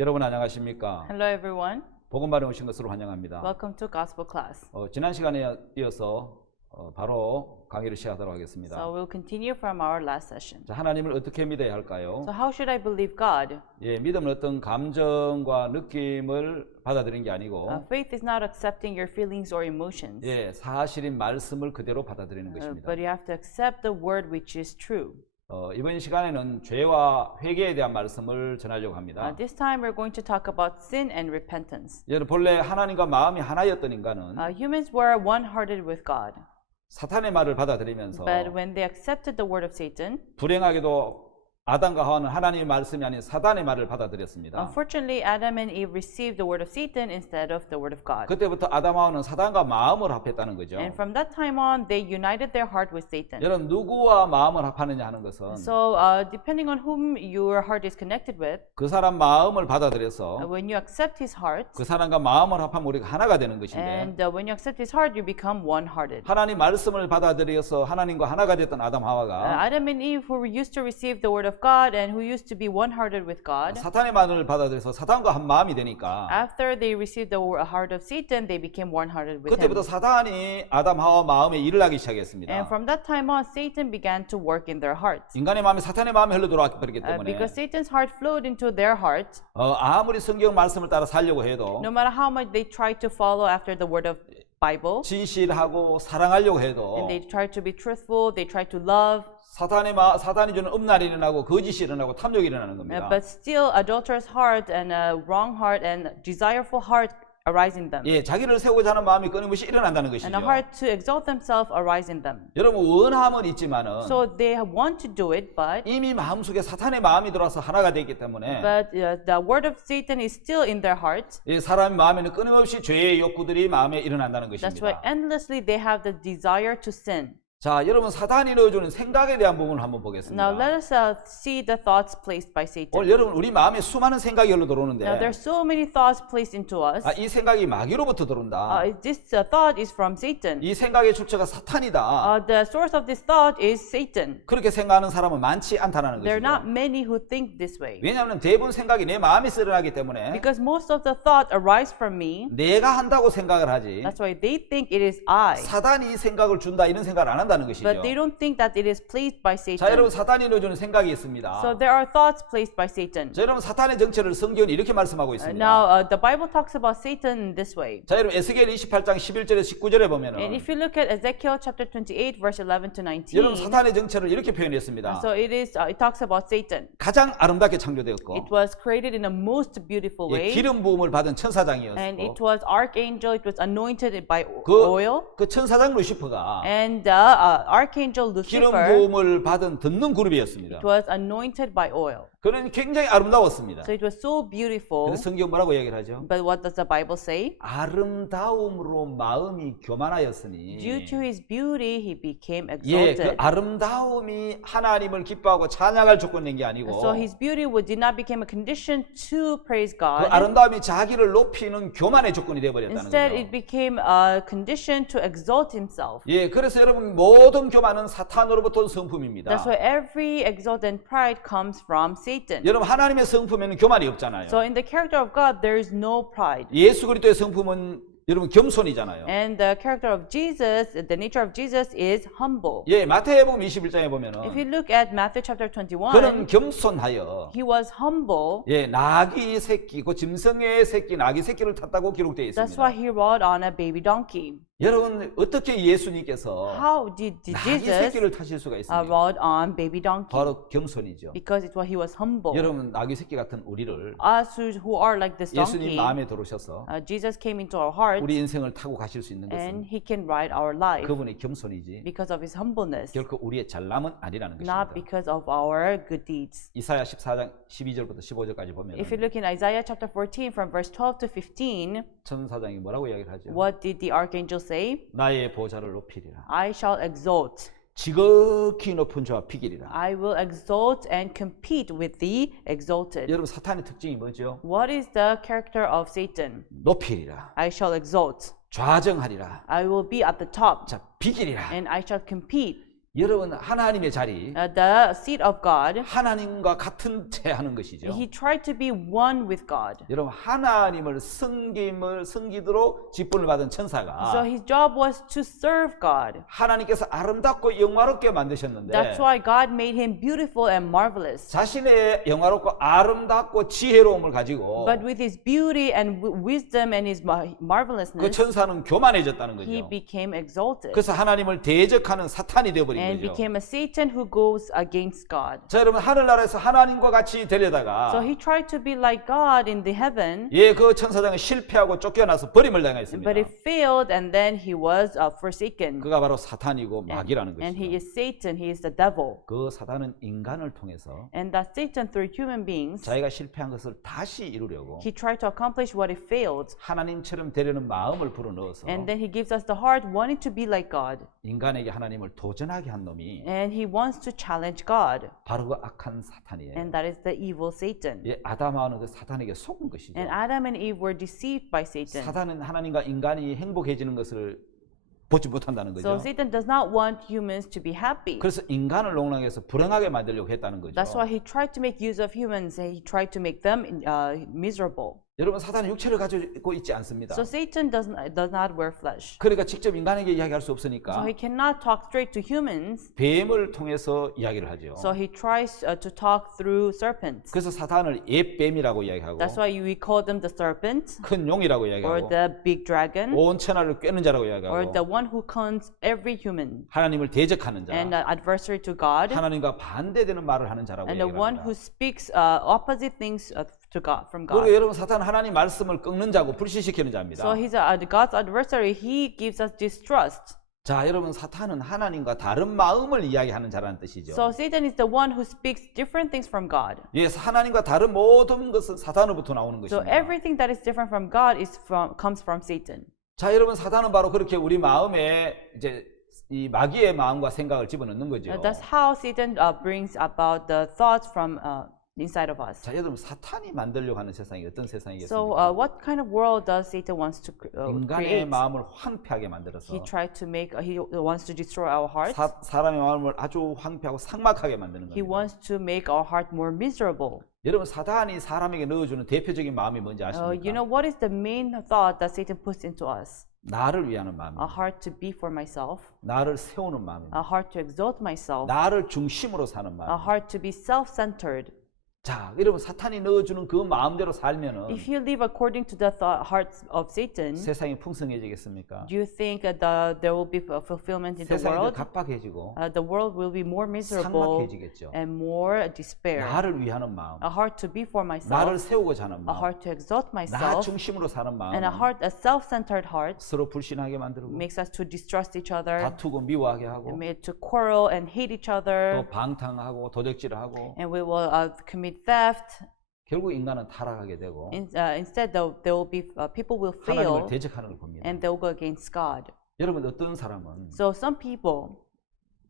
여러분 안녕하십니까? Hello everyone. 복음반에 오신 것으로 환영합니다. Welcome to Gospel Class. 지난 시간에 이어서 바로 강의를 시작하도록 하겠습니다. So we'll continue from our last session. 자, 하나님을 어떻게 믿어야 할까요? So how should I believe God? 믿음은 어떤 감정과 느낌을 받아들이는 게 아니고 Faith is not accepting your feelings or emotions, 사실인 말씀을 그대로 받아들이는 것입니다. but you have to accept the word which is true. 이번 시간에는 죄와 회개에 대한 말씀을 전하려고 합니다. This time we're going to talk about sin and repentance. 여러분 본래 하나님과 마음이 하나였던 인간은 Humans were one-hearted with God, 사탄의 말을 받아들이면서 but when they accepted the word of Satan, 불행하게도 아담과 하와는 하나님의 말씀이 아닌 사단의 말을 받아들였습니다. unfortunately Adam and Eve received the word of Satan instead of the word of God. 그때부터 아담과 하와는 사단과 마음을 합했다는 거죠. And from that time on, they united their heart with Satan. 여러분 누구와 마음을 합하느냐 하는 것은 So, depending on whom your heart is connected with, 그 사람 마음을 받아들여서 when you accept his heart, 그 사람과 마음을 합하면 우리가 하나가 되는 것인데 and when you accept his heart, you become one-hearted. 하나님 말씀을 받아들여서 하나님과 하나가 됐던 아담 하와가 Adam and Eve, who used to receive the word of God and who used to be one-hearted with God, 사탄의 말을 받아들여서 사탄과 한 마음이 되니까 after they received the heart of Satan, they became one-hearted with him. 그때부터 사탄이 아담 하와 마음에 일을 하기 And 시작했습니다. from that time on, Satan began to work in their hearts. 인간의 마음이 사탄의 마음에 흘러 들어왔기 때문에 Because Satan's heart flowed into their heart, 아무리 성경 말씀을 따라 살려고 해도 no matter how much they tried to follow after the word of Bible, 진실하고 사랑하려고 해도 and they tried to be truthful, they tried to love, 사단이 주는 음란이 일어나고 거짓이 일어나고 탐욕이 일어나는 겁니다. but still adulterous heart and a wrong heart and desireful heart arise in them. 자기를 세우고자 하는 마음이 끊임없이 일어난다는 것이죠. And a heart to exalt themselves arise in them. 여러분 원함은 있지만은 So they want to do it, but 이미 마음속에 사탄의 마음이 들어와서 하나가 되기 때문에 the word of Satan is still in their heart. 이 사람의 마음에는 끊임없이 죄의 욕구들이 마음에 일어난다는 That's why 것입니다. endlessly they have the desire to sin. 자, 여러분 사탄이 넣어주는 생각에 대한 부분을 한번 Now 보겠습니다. let us see the thoughts placed by Satan. 오늘 여러분 우리 마음에 수많은 생각이 흘러 들어오는데 Now there's so many thoughts placed into us. 이 생각이 마귀로부터 들어온다. This thought is from Satan. 이 생각의 출처가 사탄이다. The source of this thought is Satan. 그렇게 생각하는 사람은 많지 않다는 There are not 것이죠. many who think this way. 왜냐하면 대부분 생각이 내 마음에서 일어나기 때문에 Because most of the thought arise from me. 내가 한다고 생각을 하지 That's why they think it is I. 사단이 이 생각을 준다 이런 생각을 안 한다는 것이죠. But they don't think that it is placed by 자, Satan. 여러분 사탄이 넣어주는 생각이 있습니다. So there are thoughts placed by Satan. 자, 여러분 사탄의 정체를 성경은 이렇게 말씀하고 있습니다. Now the Bible talks about Satan in this way. 자, 여러분 에스겔 28장 11절에서 19절에 And 보면은 if you look at Ezekiel chapter 28 verse 11 to 19, 여러분 사탄의 정체를 이렇게 표현했습니다. so it talks about Satan. 가장 아름답게 창조되었고 It was created in a most beautiful way. 기름 부음을 받은 천사장이었고 And it was archangel, it was anointed by 그, oil. 그 천사장 루시퍼가 And archangel 기름 Lucifer, 부음을 받은 듣는 그룹이었습니다. it was anointed by oil. 그는 굉장히 아름다웠습니다. So it was so beautiful. 근데 성경 뭐라고 얘기를 하죠? But what does the Bible say? 아름다움으로 마음이 교만하였으니 Due to his beauty, he became 그 exalted. 아름다움이 하나님을 기뻐하고 찬양할 조건 낸 게 아니고 So his beauty did not become a condition to praise 그 God. 아름다움이 자기를 높이는 교만의 조건이 되어버렸다는 Instead, it 거죠. became a condition to exalt himself. 그래서 여러분 모든 교만은 사탄으로부터 온 성품입니다. That's why every exalt and pride comes from Satan. 여러분 하나님의 성품에는 교만이 없잖아요. So in the character of God, there is no pride. 예수 그리스도의 성품은 여러분 겸손이잖아요. And the character of Jesus, the nature of Jesus is humble. 마태복음 21장에 If 보면은 you look at Matthew chapter 그는 21, 겸손하여 he was humble. 나귀 새끼, 그 짐승의 새끼, 나귀 새끼를 탔다고 기록되어 That's 있습니다. why he rode on a baby donkey. 여러분 어떻게 예수님께서 How did 나귀 Jesus 새끼를 타실 수가 있습니까? rode on baby donkey? 바로 겸손이죠. Because he was humble. 여러분 나귀 새끼 같은 우리를 Us who are like this 예수님 donkey, 마음에 들어오셔서 Jesus came into our heart 우리 인생을 타고 가실 수 있는 and 것은 he can ride our life 그분의 겸손이지 because of his humbleness, 결코 우리의 잘남은 아니라는 not 것입니다. because of our good deeds. 이사야 14장 12절부터 15절까지 보면 If you look in Isaiah chapter 14 from verse 12 to 15, 천사장이 뭐라고 이야기를 하죠? what did the archangel say? 나의 보좌를 높이리라. I shall exalt. 지극히 높은 자와 비기리라. I will exalt and compete with the exalted. 여러분 사탄의 특징이 뭐죠? What is the character of Satan? 높이리라. I shall exalt. 좌정하리라. I will be at the top 자, 비기리라. and I shall compete. 여러분 하나님의 자리 the seat of God, 하나님과 같은 채 하는 것이죠. he tried to be one with God. 여러분 하나님을 섬기도록 직분을 받은 So 천사가 his job was to serve God. 하나님께서 아름답고 영화롭게 만드셨는데 That's why God made him beautiful and marvelous. 자신의 영화롭고 아름답고 지혜로움을 가지고 But with his beauty and wisdom and his 그 marvelousness, 천사는 교만해졌다는 he 거죠. became exalted 그래서 하나님을 대적하는 사탄이 되어버린 and 거죠. became a Satan who goes against God. 자 여러분 하늘나라에서 하나님과 같이 So 되려다가 he tried to be like God in the heaven, 예, 그 천사장은 실패하고 쫓겨나서 버림을 당했습니다. but he failed and then he was forsaken. 그가 바로 사탄이고 마귀라는 And he 것이죠. is Satan, he is the devil. 그 사탄은 인간을 통해서 And that Satan, through human beings, 자기가 실패한 것을 다시 이루려고 he tried to accomplish what he failed. 하나님처럼 되려는 마음을 불어넣어서 And then he gives us the heart wanting to be like God. 인간에게 하나님을 도전하게 한 놈이 And he wants to challenge God. 바로 그 악한 사탄이에요. And that is the evil Satan. 예, 아담하는 그 사탄에게 속은 것이죠. And Adam and Eve were deceived by Satan. 사탄은 하나님과 인간이 행복해지는 것을 보지 못한다는 So 거죠. Satan does not want humans to be happy. 그래서 인간을 농락해서 불행하게 만들려고 했다는 거죠. That's why he tried to make use of humans and he tried to make them miserable. 여러분 사탄은 육체를 가지고 있지 않습니다. So Satan does not wear flesh. 그러니까 직접 인간에게 이야기할 수 So 없으니까 he cannot talk straight to humans. 뱀을 통해서 이야기를 하죠. So he tries to talk through serpents. 그래서 사탄을 옛뱀이라고 이야기하고 That's why we call them the serpent 큰 용이라고 or 이야기하고 the big dragon 온 천하를 꿰는 자라고 or 이야기하고 the one who cons every human 하나님을 대적하는 자, and adversary to God 하나님과 반대되는 말을 하는 자라고 and the 얘기를 one 합니다. who speaks opposite things to God from 그리고 God. 여러분 사탄은 하나님 말씀을 꺾는 자고 불신시키는 자입니다. So he's God's adversary. He gives us distrust. 자, 여러분 사탄은 하나님과 다른 마음을 이야기하는 자라는 뜻이죠. So Satan is the one who speaks different things from God. 예, 하나님과 다른 모든 것은 사탄으로부터 나오는 So 것입니다. everything that is different from God comes from Satan. 자, 여러분 사탄은 바로 그렇게 우리 마음에 이제 이 마귀의 마음과 생각을 집어넣는 거죠. That's how Satan brings about the thoughts from inside of us. 자, 여러분 사탄이 만들려고 하는 세상이 어떤 세상이겠습니까? So what kind of world does Satan wants to 인간의 create? 마음을 황폐하게 만들어서 He tried to make. He wants to destroy our hearts. 사람의 마음을 아주 황폐하고 삭막하게 만드는 He 겁니다. wants to make our heart more miserable. 여러분 사탄이 사람에게 넣어주는 대표적인 마음이 뭔지 You know 아십니까? what is the main thought that Satan puts into us? 나를 위하는 A 마음입니다. heart to be for myself, 나를 세우는 a 마음입니다. heart to exalt myself, 나를 중심으로 사는 a 마음. heart to be self-centered. 자, 여러분 사탄이 넣어주는 그 마음대로 살면은 If you live according to the hearts of Satan, 세상이 풍성해지겠습니까? do you think that there will be fulfillment in the 세상이 더 world? 각박해지고 The world will be more miserable 삭막해지겠죠. and more despair. 나를 위하는 마음, A heart to be for 나를 myself, 세우고자 하는 a 마음, heart to exalt 나 myself, 중심으로 사는 마음, and a self-centered heart 서로 불신하게 만들고 makes us to distrust each other, 다투고 미워하게 하고 and made to quarrel and hate each other, 또 방탕하고 도적질하고 and we will commit theft. 결국 인간은 타락하게 되고 Instead, there will be people will 하나님을 fail 대적하는 걸 봅니다. and they will go against God. 여러분 어떤 사람은 So some people,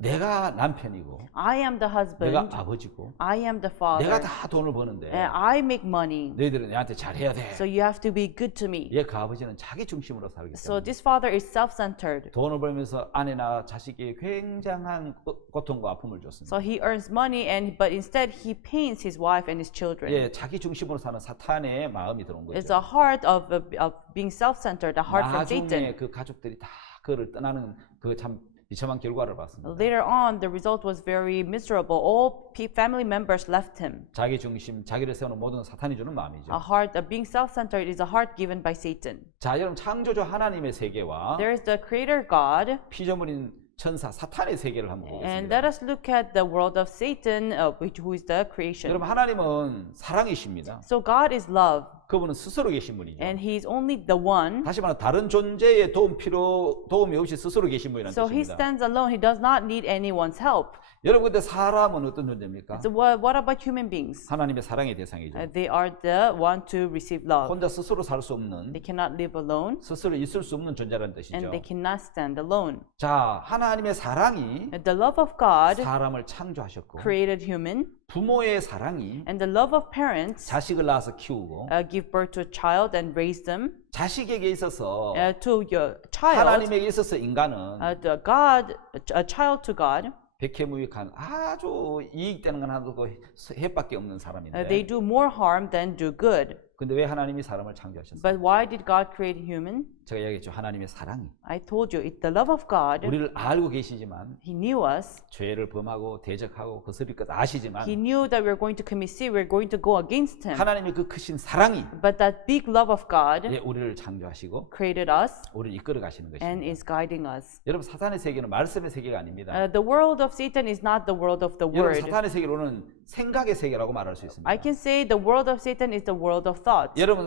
내가 남편이고 I am the husband, 내가 아버지고 I am the 내가 father, 다 돈을 버는데 and I make money. 너희들은 내한테 잘해야 돼. So you have to be good to me. 얘 그 아버지는 자기 중심으로 살기 So 때문에 this father is self-centered. 돈을 벌면서 아내나 자식이 굉장한 고통과 아픔을 줬습니다. So he earns money, but instead he pains his wife and his children. 예, 자기 중심으로 사는 사탄의 마음이 들어온 It's 거죠. a heart of being self-centered, a heart from 나중에 Satan. 그 가족들이 다 그를 떠나는 그 참 비참한 결과를 봤습니다. Later on, the result was very miserable. All family members left him. 자기 중심, 자기를 세우는 모든 사탄이 주는 마음이죠. A heart being self-centered is a heart given by Satan. 자, 여러분 창조주 하나님의 세계와 There is the Creator God, 피조물인 천사 사탄의 세계를 한번 and 보겠습니다. let us look at the world of Satan, who is the creation. 여러분 하나님은 사랑이십니다. So God is love, 그분은 스스로 계신 분이죠. and He is only the one. 다시 말해 다른 존재의 도움이 없이 스스로 계신 분이라는 So He 뜻입니다. stands alone. He does not need anyone's help. 여러분 근데 사람은 어떤 존재입니까? So what about human beings? 하나님의 사랑의 대상이죠. They are the one to receive love. 혼자 스스로 살 수 없는, They cannot live alone, 스스로 있을 수 없는 존재라는 뜻이죠. and they cannot stand alone. 자, 하나님의 사랑이 The love of God 사람을 창조하셨고 created human, 부모의 사랑이 and the love of parents 자식을 낳아서 키우고 give birth to a child and raise them. 자식에게 있어서 To your child, 하나님에게 있어서 인간은 a child to God 백해무익한 아주 이익되는 건 하나도 그 해밖에 없는 They 사람인데 do more harm than do good. 근데 왜 하나님이 사람을 창조하셨어요? But why did God create human? 제가 얘기했죠. 하나님의 사랑이 I told you, it's the love of God. 우리를 알고 계시지만 He knew us. 죄를 범하고 대적하고 거스릴 것 아시지만 He knew that we're going to commit sin. We're going to go against Him. 하나님의 그 크신 사랑이 But that big love of God 예, 우리를 창조하시고 created us 우리를 이끌어 가시는 and 것입니다. is guiding us. 여러분 사탄의 세계는 말씀의 세계가 아닙니다. The world of Satan is not the world of the 여러분 Word. 사탄의 세계로는 생각의 세계라고 말할 수 있습니다. I can say the world of Satan is the world of thoughts. 여러분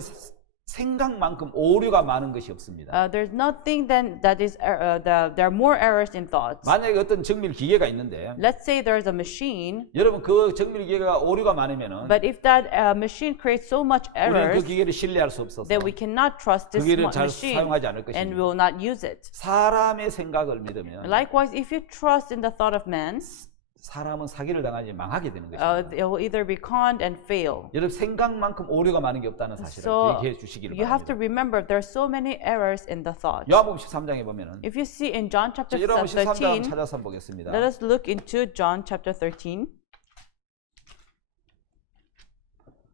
생각만큼 오류가 많은 것이 없습니다. There's nothing that is there are more errors in thoughts. 만약에 어떤 정밀 기계가 있는데 Let's say there's a machine, 여러분 그 정밀 기계가 오류가 많으면은 but if that machine creates so much 우리는 그 errors, 기계를 신뢰할 수 없어서 then we cannot trust 그 this 기계를 잘 machine 사용하지 않을 and 것입니다. will not use it. 사람의 생각을 믿으면 Likewise, if you trust in the thought of man, 사람은 사기를 당하지 망하게 되는 것입니다. they will either be conned and fail. 여러분 생각만큼 오류가 많은 게 없다는 사실을 So 얘기해 주시기를 you have to 바랍니다. remember there are so many errors in the thought. 요한복음 13장에 보면은 If you see in John chapter 여러분 13장 13, 찾아서 한번 보겠습니다. let us look into John chapter 13.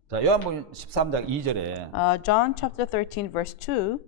자, 요한복음 13장 2절에 John chapter 13 verse 2.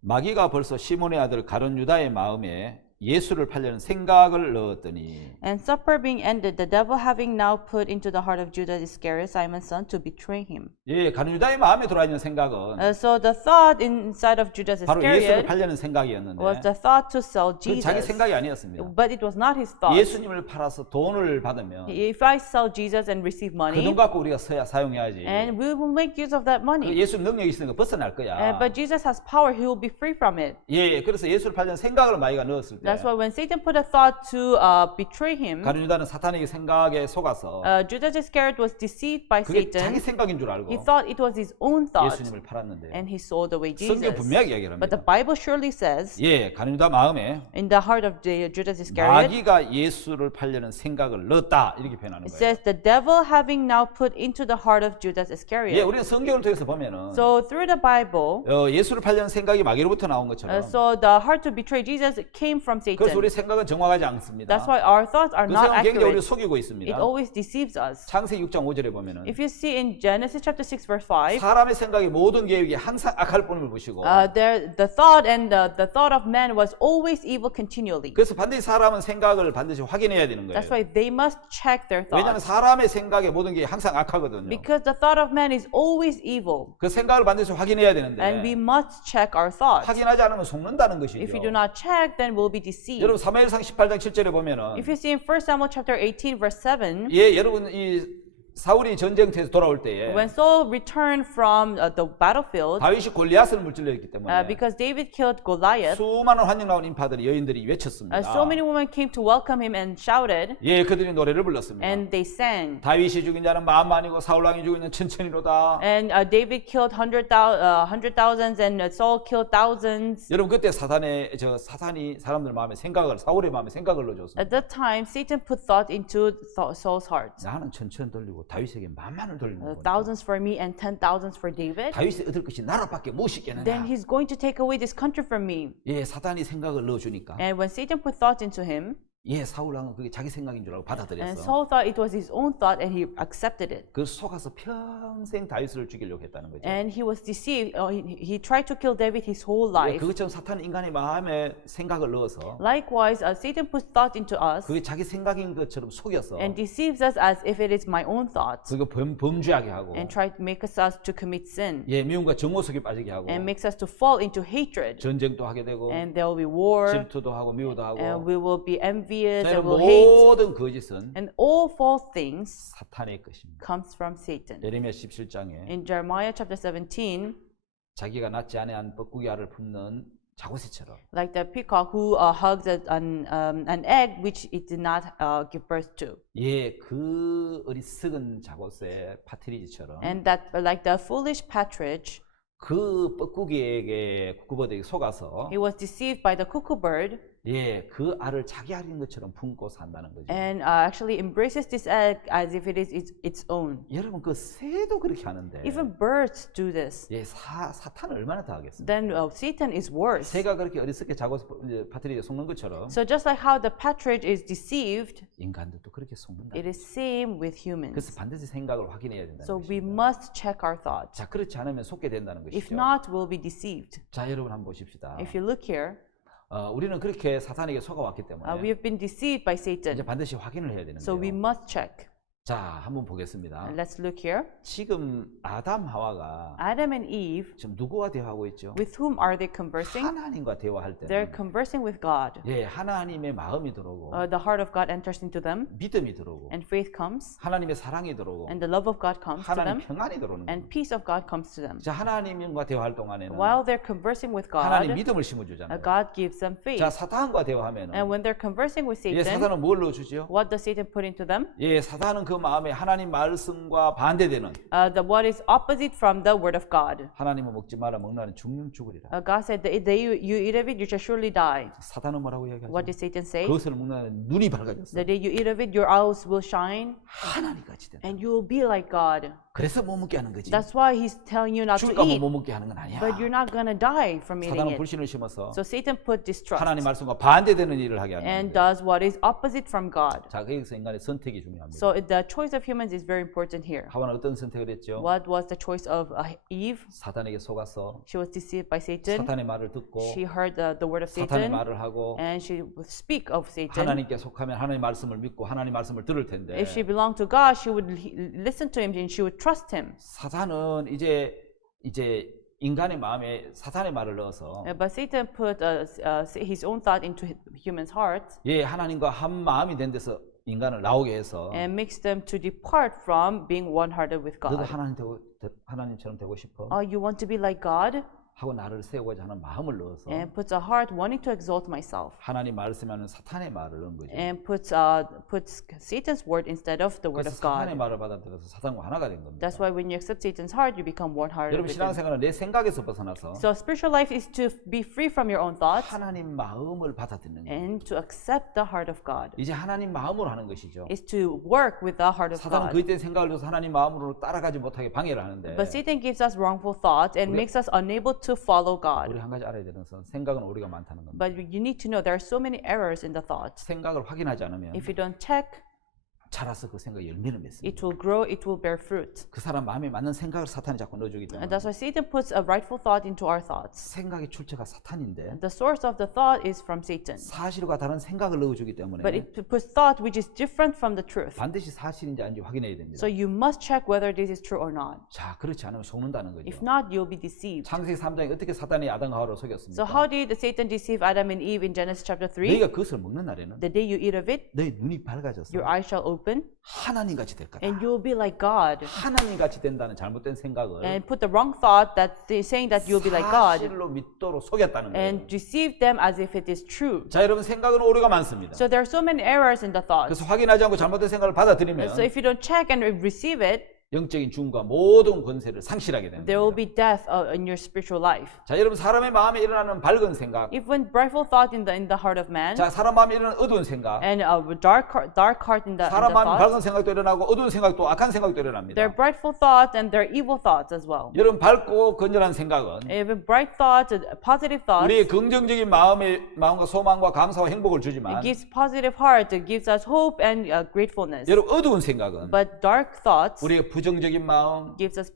마귀가 벌써 시몬의 아들 가룟 유다의 마음에 예수를 팔려는 생각을 넣었더니 And supper being ended, the devil having now put into the heart of Judas Iscariot, Simon's son, to betray him. 예, 가룟 유다의 마음에 들어와 있는 생각은 So the thought inside of Judas 바로 예수를 Iscariot 팔려는 생각이었는데 was the thought to sell 그 자기 Jesus. 생각이 아니었습니다. But it was not his thought. 예수님을 팔아서 돈을 받으면 If I sell Jesus and receive 그 money, 돈 갖고 우리가 사용해야지. and we will make use of that 그 money. 예수 능력이 있으니까 벗어날 거야. But Jesus has power, he will be free from it. 예, 그래서 예수를 팔려는 생각을 마귀가 넣었을 때 That's why when Satan put a thought to betray him, 가룟 유다는 사탄에게 생각에 속아서 Judas Iscariot was deceived by 그게 자기 Satan. 생각인 줄 He 알고 thought it was his own thought, 예수님을 팔았는데 and he sold away 성경 Jesus. 분명하게 이야기를 But the 합니다. Bible surely says, 예, 가룟 유다 마음에 in the heart of Judas Iscariot, 마귀가 예수를 팔려는 생각을 넣었다 이렇게 표현하는 it 거예요. says, the devil having now put into the heart of Judas 예, Iscariot. 우리는 성경을 통해서 보면은 So through the Bible, 예수를 팔려는 생각이 마귀로부터 나온 것처럼 so the heart to betray Jesus came from 그래서 Satan. 우리 생각은 정확하지 않습니다. That's why our thoughts are 그 not 생각은 굉장히 우리를 accurate. 속이고 It 있습니다. always deceives us. 창세기 6장 5절에 보면은 If you see in Genesis chapter 6 verse 5, 사람의 생각이 모든 계획이 항상 악할 뿐을 보시고 the thought and the thought of man was always evil continually. 그래서 반드시 사람은 생각을 반드시 확인해야 되는 거예요. That's why they must check their 왜냐하면 thoughts. 사람의 생각에 모든 게 항상 악하거든요. Because the thought of man is always evil. 그 생각을 반드시 확인해야 And 되는데 we must check our thoughts. 확인하지 않으면 속는다는 것이죠. If we do not check, then we'll be deceived. 여러분 사무엘상 18장 7절에 보면은 If you see in 1 Samuel chapter 18 verse 7, 예, 여러분 이 사울이 전쟁터에서 돌아올 때에 when Saul returned from the battlefield, 다윗이 골리앗을 물질렀기 때문에 because David killed Goliath, 수많은 환영 나온 인파들이 여인들이 외쳤습니다. so many women came to welcome him and shouted, 예, 그들이 노래를 불렀습니다. and they sang. 다윗이 죽인 자는 만만이고 사울 왕이 죽인 자는 천천히로다. And David killed hundred thousands, and Saul killed thousands. 여러분 그때 사탄이 사람들 마음에 생각을 사울의 마음에 생각을 넣어줬습니다. At that time, Satan put thought into Saul's heart. 나는 천천 돌리고 다윗에게 만만을 돌리는 거예요. Thousands for me and 10,000s for David. 다윗이 얻을 것이 나라밖에 Then 무엇이겠느냐. he's going to take away this country from me. 예, 사탄이 생각을 넣어주니까 And when Satan put thought into him, 예, 사울 왕은 그게 자기 생각인 줄 알고 and 받아들였어. Saul thought it was his own thought, and he accepted it. 그 속아서 평생 다윗을 죽이려고 했다는 거죠. And he was deceived. He tried to kill David his whole 예, life. 그것처럼 사탄은 인간의 마음에 생각을 넣어서 Likewise, Satan puts thought into us 그게 자기 생각인 것처럼 속여서 and deceives us as if it is my own thoughts, 그거 범죄하게 하고 and try to make us to commit sin, 예, 미움과 정오 속에 빠지게 하고 and makes us to fall into hatred. 전쟁도 하게 되고 And there will be war, 질투도 하고 미워도 하고 and we will be envious, 자, and we'll hate. 모든 거짓은 And all false things 사탄의 것입니다. comes from Satan. 예레미야 17장에 In Jeremiah chapter 17, 자기가 낳지 아니한 뻐꾸기 알을 품는 자고새처럼 like the peacock who hugs an egg which it did not give birth to, 예, 그 어리석은 자고새 파트리지처럼 and that like the foolish partridge, 그 뻐꾸기에게 구버드에게 속아서 he was deceived by the cuckoo bird. 예, 그 알을 자기 알인 것처럼 품고 산다는 거죠. and actually embraces this egg as if it is its own. 여러분 그 새도 그렇게 하는데 Even birds do this. 예, 사탄은 얼마나 더 하겠습니까? Then Satan is worse. 새가 그렇게 어리석게 자고 이제 파트리에 속는 것처럼 So just like how the partridge is deceived, 인간들도 그렇게 속는다. it is same with 그래서 humans. 반드시 생각을 확인해야 된다는 So we 것입니다. must check our thoughts. 자, 그렇지 않으면 속게 된다는 If 것이죠. not, we'll be deceived. 자, 여러분 한번 보십시다. If you look here, 우리는 그렇게 사탄에게 속아왔기 때문에 we have been deceived by 이제 Satan. 반드시 확인을 해야 되는데요. So we must check. 자, 한번 보겠습니다. Let's look here. 지금 아담 하와가 Adam and Eve, 지금 누구와 대화하고 있죠? with whom are they conversing? 하나님과 대화할 They're 때는 conversing with God. 예, 하나님의 마음이 들어오고 The heart of God enters into them, 믿음이 들어오고 and faith comes, 하나님의 사랑이 들어오고 and the love of God comes to 하나님 them, 평안이 들어오는 거예요. and peace of God comes to them. 자, 하나님과 대화할 동안에는 While they're conversing with 하나님 God, 믿음을 심어주잖아요. God gives them faith. 자, 사탄과 대화하면은 And when they're conversing with 예, Satan, 사탄은 뭘 넣어주죠? what does Satan put into them? 예, 사탄은 그 마음에 하나님 말씀과 반대되는 What is opposite from the word of God. 하나님은 먹지 마라 먹나는 죽는 죽으리라. God said, the day you eat of it, you shall surely die. 사탄은 뭐라고 얘기하죠? What did Satan say? 그것을 먹나는 눈이 밝아졌어. The day you eat of it, your eyes will shine, 하나님 같이 된다. and you will be like God. 그래서 못 먹게 하는 거지. That's why he's telling you not to 죽을까 eat, 못 먹게 하는 건 아니야. but you're not gonna die from eating 사탄은 it. 불신을 심어서 So Satan put distrust 하나님 말씀과 반대되는 일을 하게 하는 and 거예요. does what is opposite from God. 자, 그래서 인간의 선택이 중요합니다. So the choice of humans is very important here. 하와는 어떤 선택을 했죠? What was the choice of Eve? 사탄에게 속아서 She was deceived by Satan. 사탄의 말을 듣고 She heard the word of 사탄의 Satan, 말을 하고 and she would speak of Satan. 하나님께 속하면 하나님 말씀을 믿고 하나님 말씀을 들을 텐데 If she belonged to God, she would listen to him and she would trust him. 사탄은 이제 인간의 마음에 사탄의 말을 넣어서 But Satan put his own thought into humans' hearts 예, 하나님과 한 마음이 된 데서 인간을 나오게 해서 and makes them to depart from being one-hearted with 너도 God. 하나님처럼 되고 싶어? You want to be like God? 하고 나를 세우고자 하는 마음을 넣어서 And puts a heart wanting to exalt myself. 하나님 말씀하는 사탄의 말을 넣은 거죠. And puts Satan's word instead of the word 그래서 of 사탄의 God. 말을 받아들여서 사탄과 하나가 된 겁니다. That's why when you accept Satan's heart, you become one-hearted 여러분 with him. 신앙생활은 내 생각에서 벗어나서 So spiritual life is to be free from your own thoughts 하나님 마음을 받아들이는 거예요. and to accept the heart of God. 이제 하나님 마음으로 하는 것이죠. Is to work with the heart of 사탄은 God. 그때 생각을 줘서 하나님 마음으로 따라가지 못하게 방해를 하는데 But Satan gives us wrongful thoughts and makes us unable to follow God. 우리 한 가지 알아야 되는 것은 생각은 오류가 많다는 겁니다. But you need to know there are so many errors in the thoughts. 생각을 확인하지 않으면 If you don't check, 자라서 그 생각이 열매를 맺습니다. it will grow, it will bear fruit. 그 사람 마음에 맞는 생각을 사탄이 자꾸 넣어주기 때문에 And that's why Satan puts a rightful thought into our thoughts. 생각의 출처가 사탄인데 The source of the thought is from Satan. 사실과 다른 생각을 넣어주기 때문에 But it puts thought which is different from the truth. 반드시 사실인지 아닌지 확인해야 됩니다. So you must check whether this is true or not. 자, 그렇지 않으면 속는다는 거죠. If not, you'll be deceived. 창세기 3장에 어떻게 사탄이 아담과 하와를 So 속였습니까? how did Satan deceive Adam and Eve in Genesis chapter 3? 너희가 그것을 먹는 날에는 The day you eat of it, 너희 눈이 밝아져서 your eyes shall open 하나님 같이 될 거다. and you will be like God. 하나님 같이 된다는 잘못된 생각을 And put the wrong thought that saying that you'll be like God 사실로 믿도록 속였다는 거예요. and deceive them as if it is true. 자, 여러분 생각은 오류가 많습니다. So there are so many errors in the thoughts. 그래서 확인하지 않고 잘못된 생각을 받아들이면 So if you don't check and receive it, 영적인 죽음과 모든 권세를 상실하게 되는 there will 겁니다. be death in your spiritual life. 자, 여러분 사람의 마음에 일어나는 밝은 생각, If when rightful thought in the heart of man 자, 사람 마음에 일어나는 어두운 생각, and a dark heart in the 사람 마음에 thoughts, 밝은 생각도 일어나고 어두운 생각도 악한 생각도 there are 일어납니다. brightful thoughts and there are evil thoughts as well. 여러분 밝고 건전한 생각은 Even bright thoughts, positive thoughts, 우리의 긍정적인 마음과 소망과 감사와 행복을 주지만 it gives positive heart, it gives us hope and gratefulness. 여러분 어두운 생각은 But dark thoughts 우리의 부정적인 마음, gives us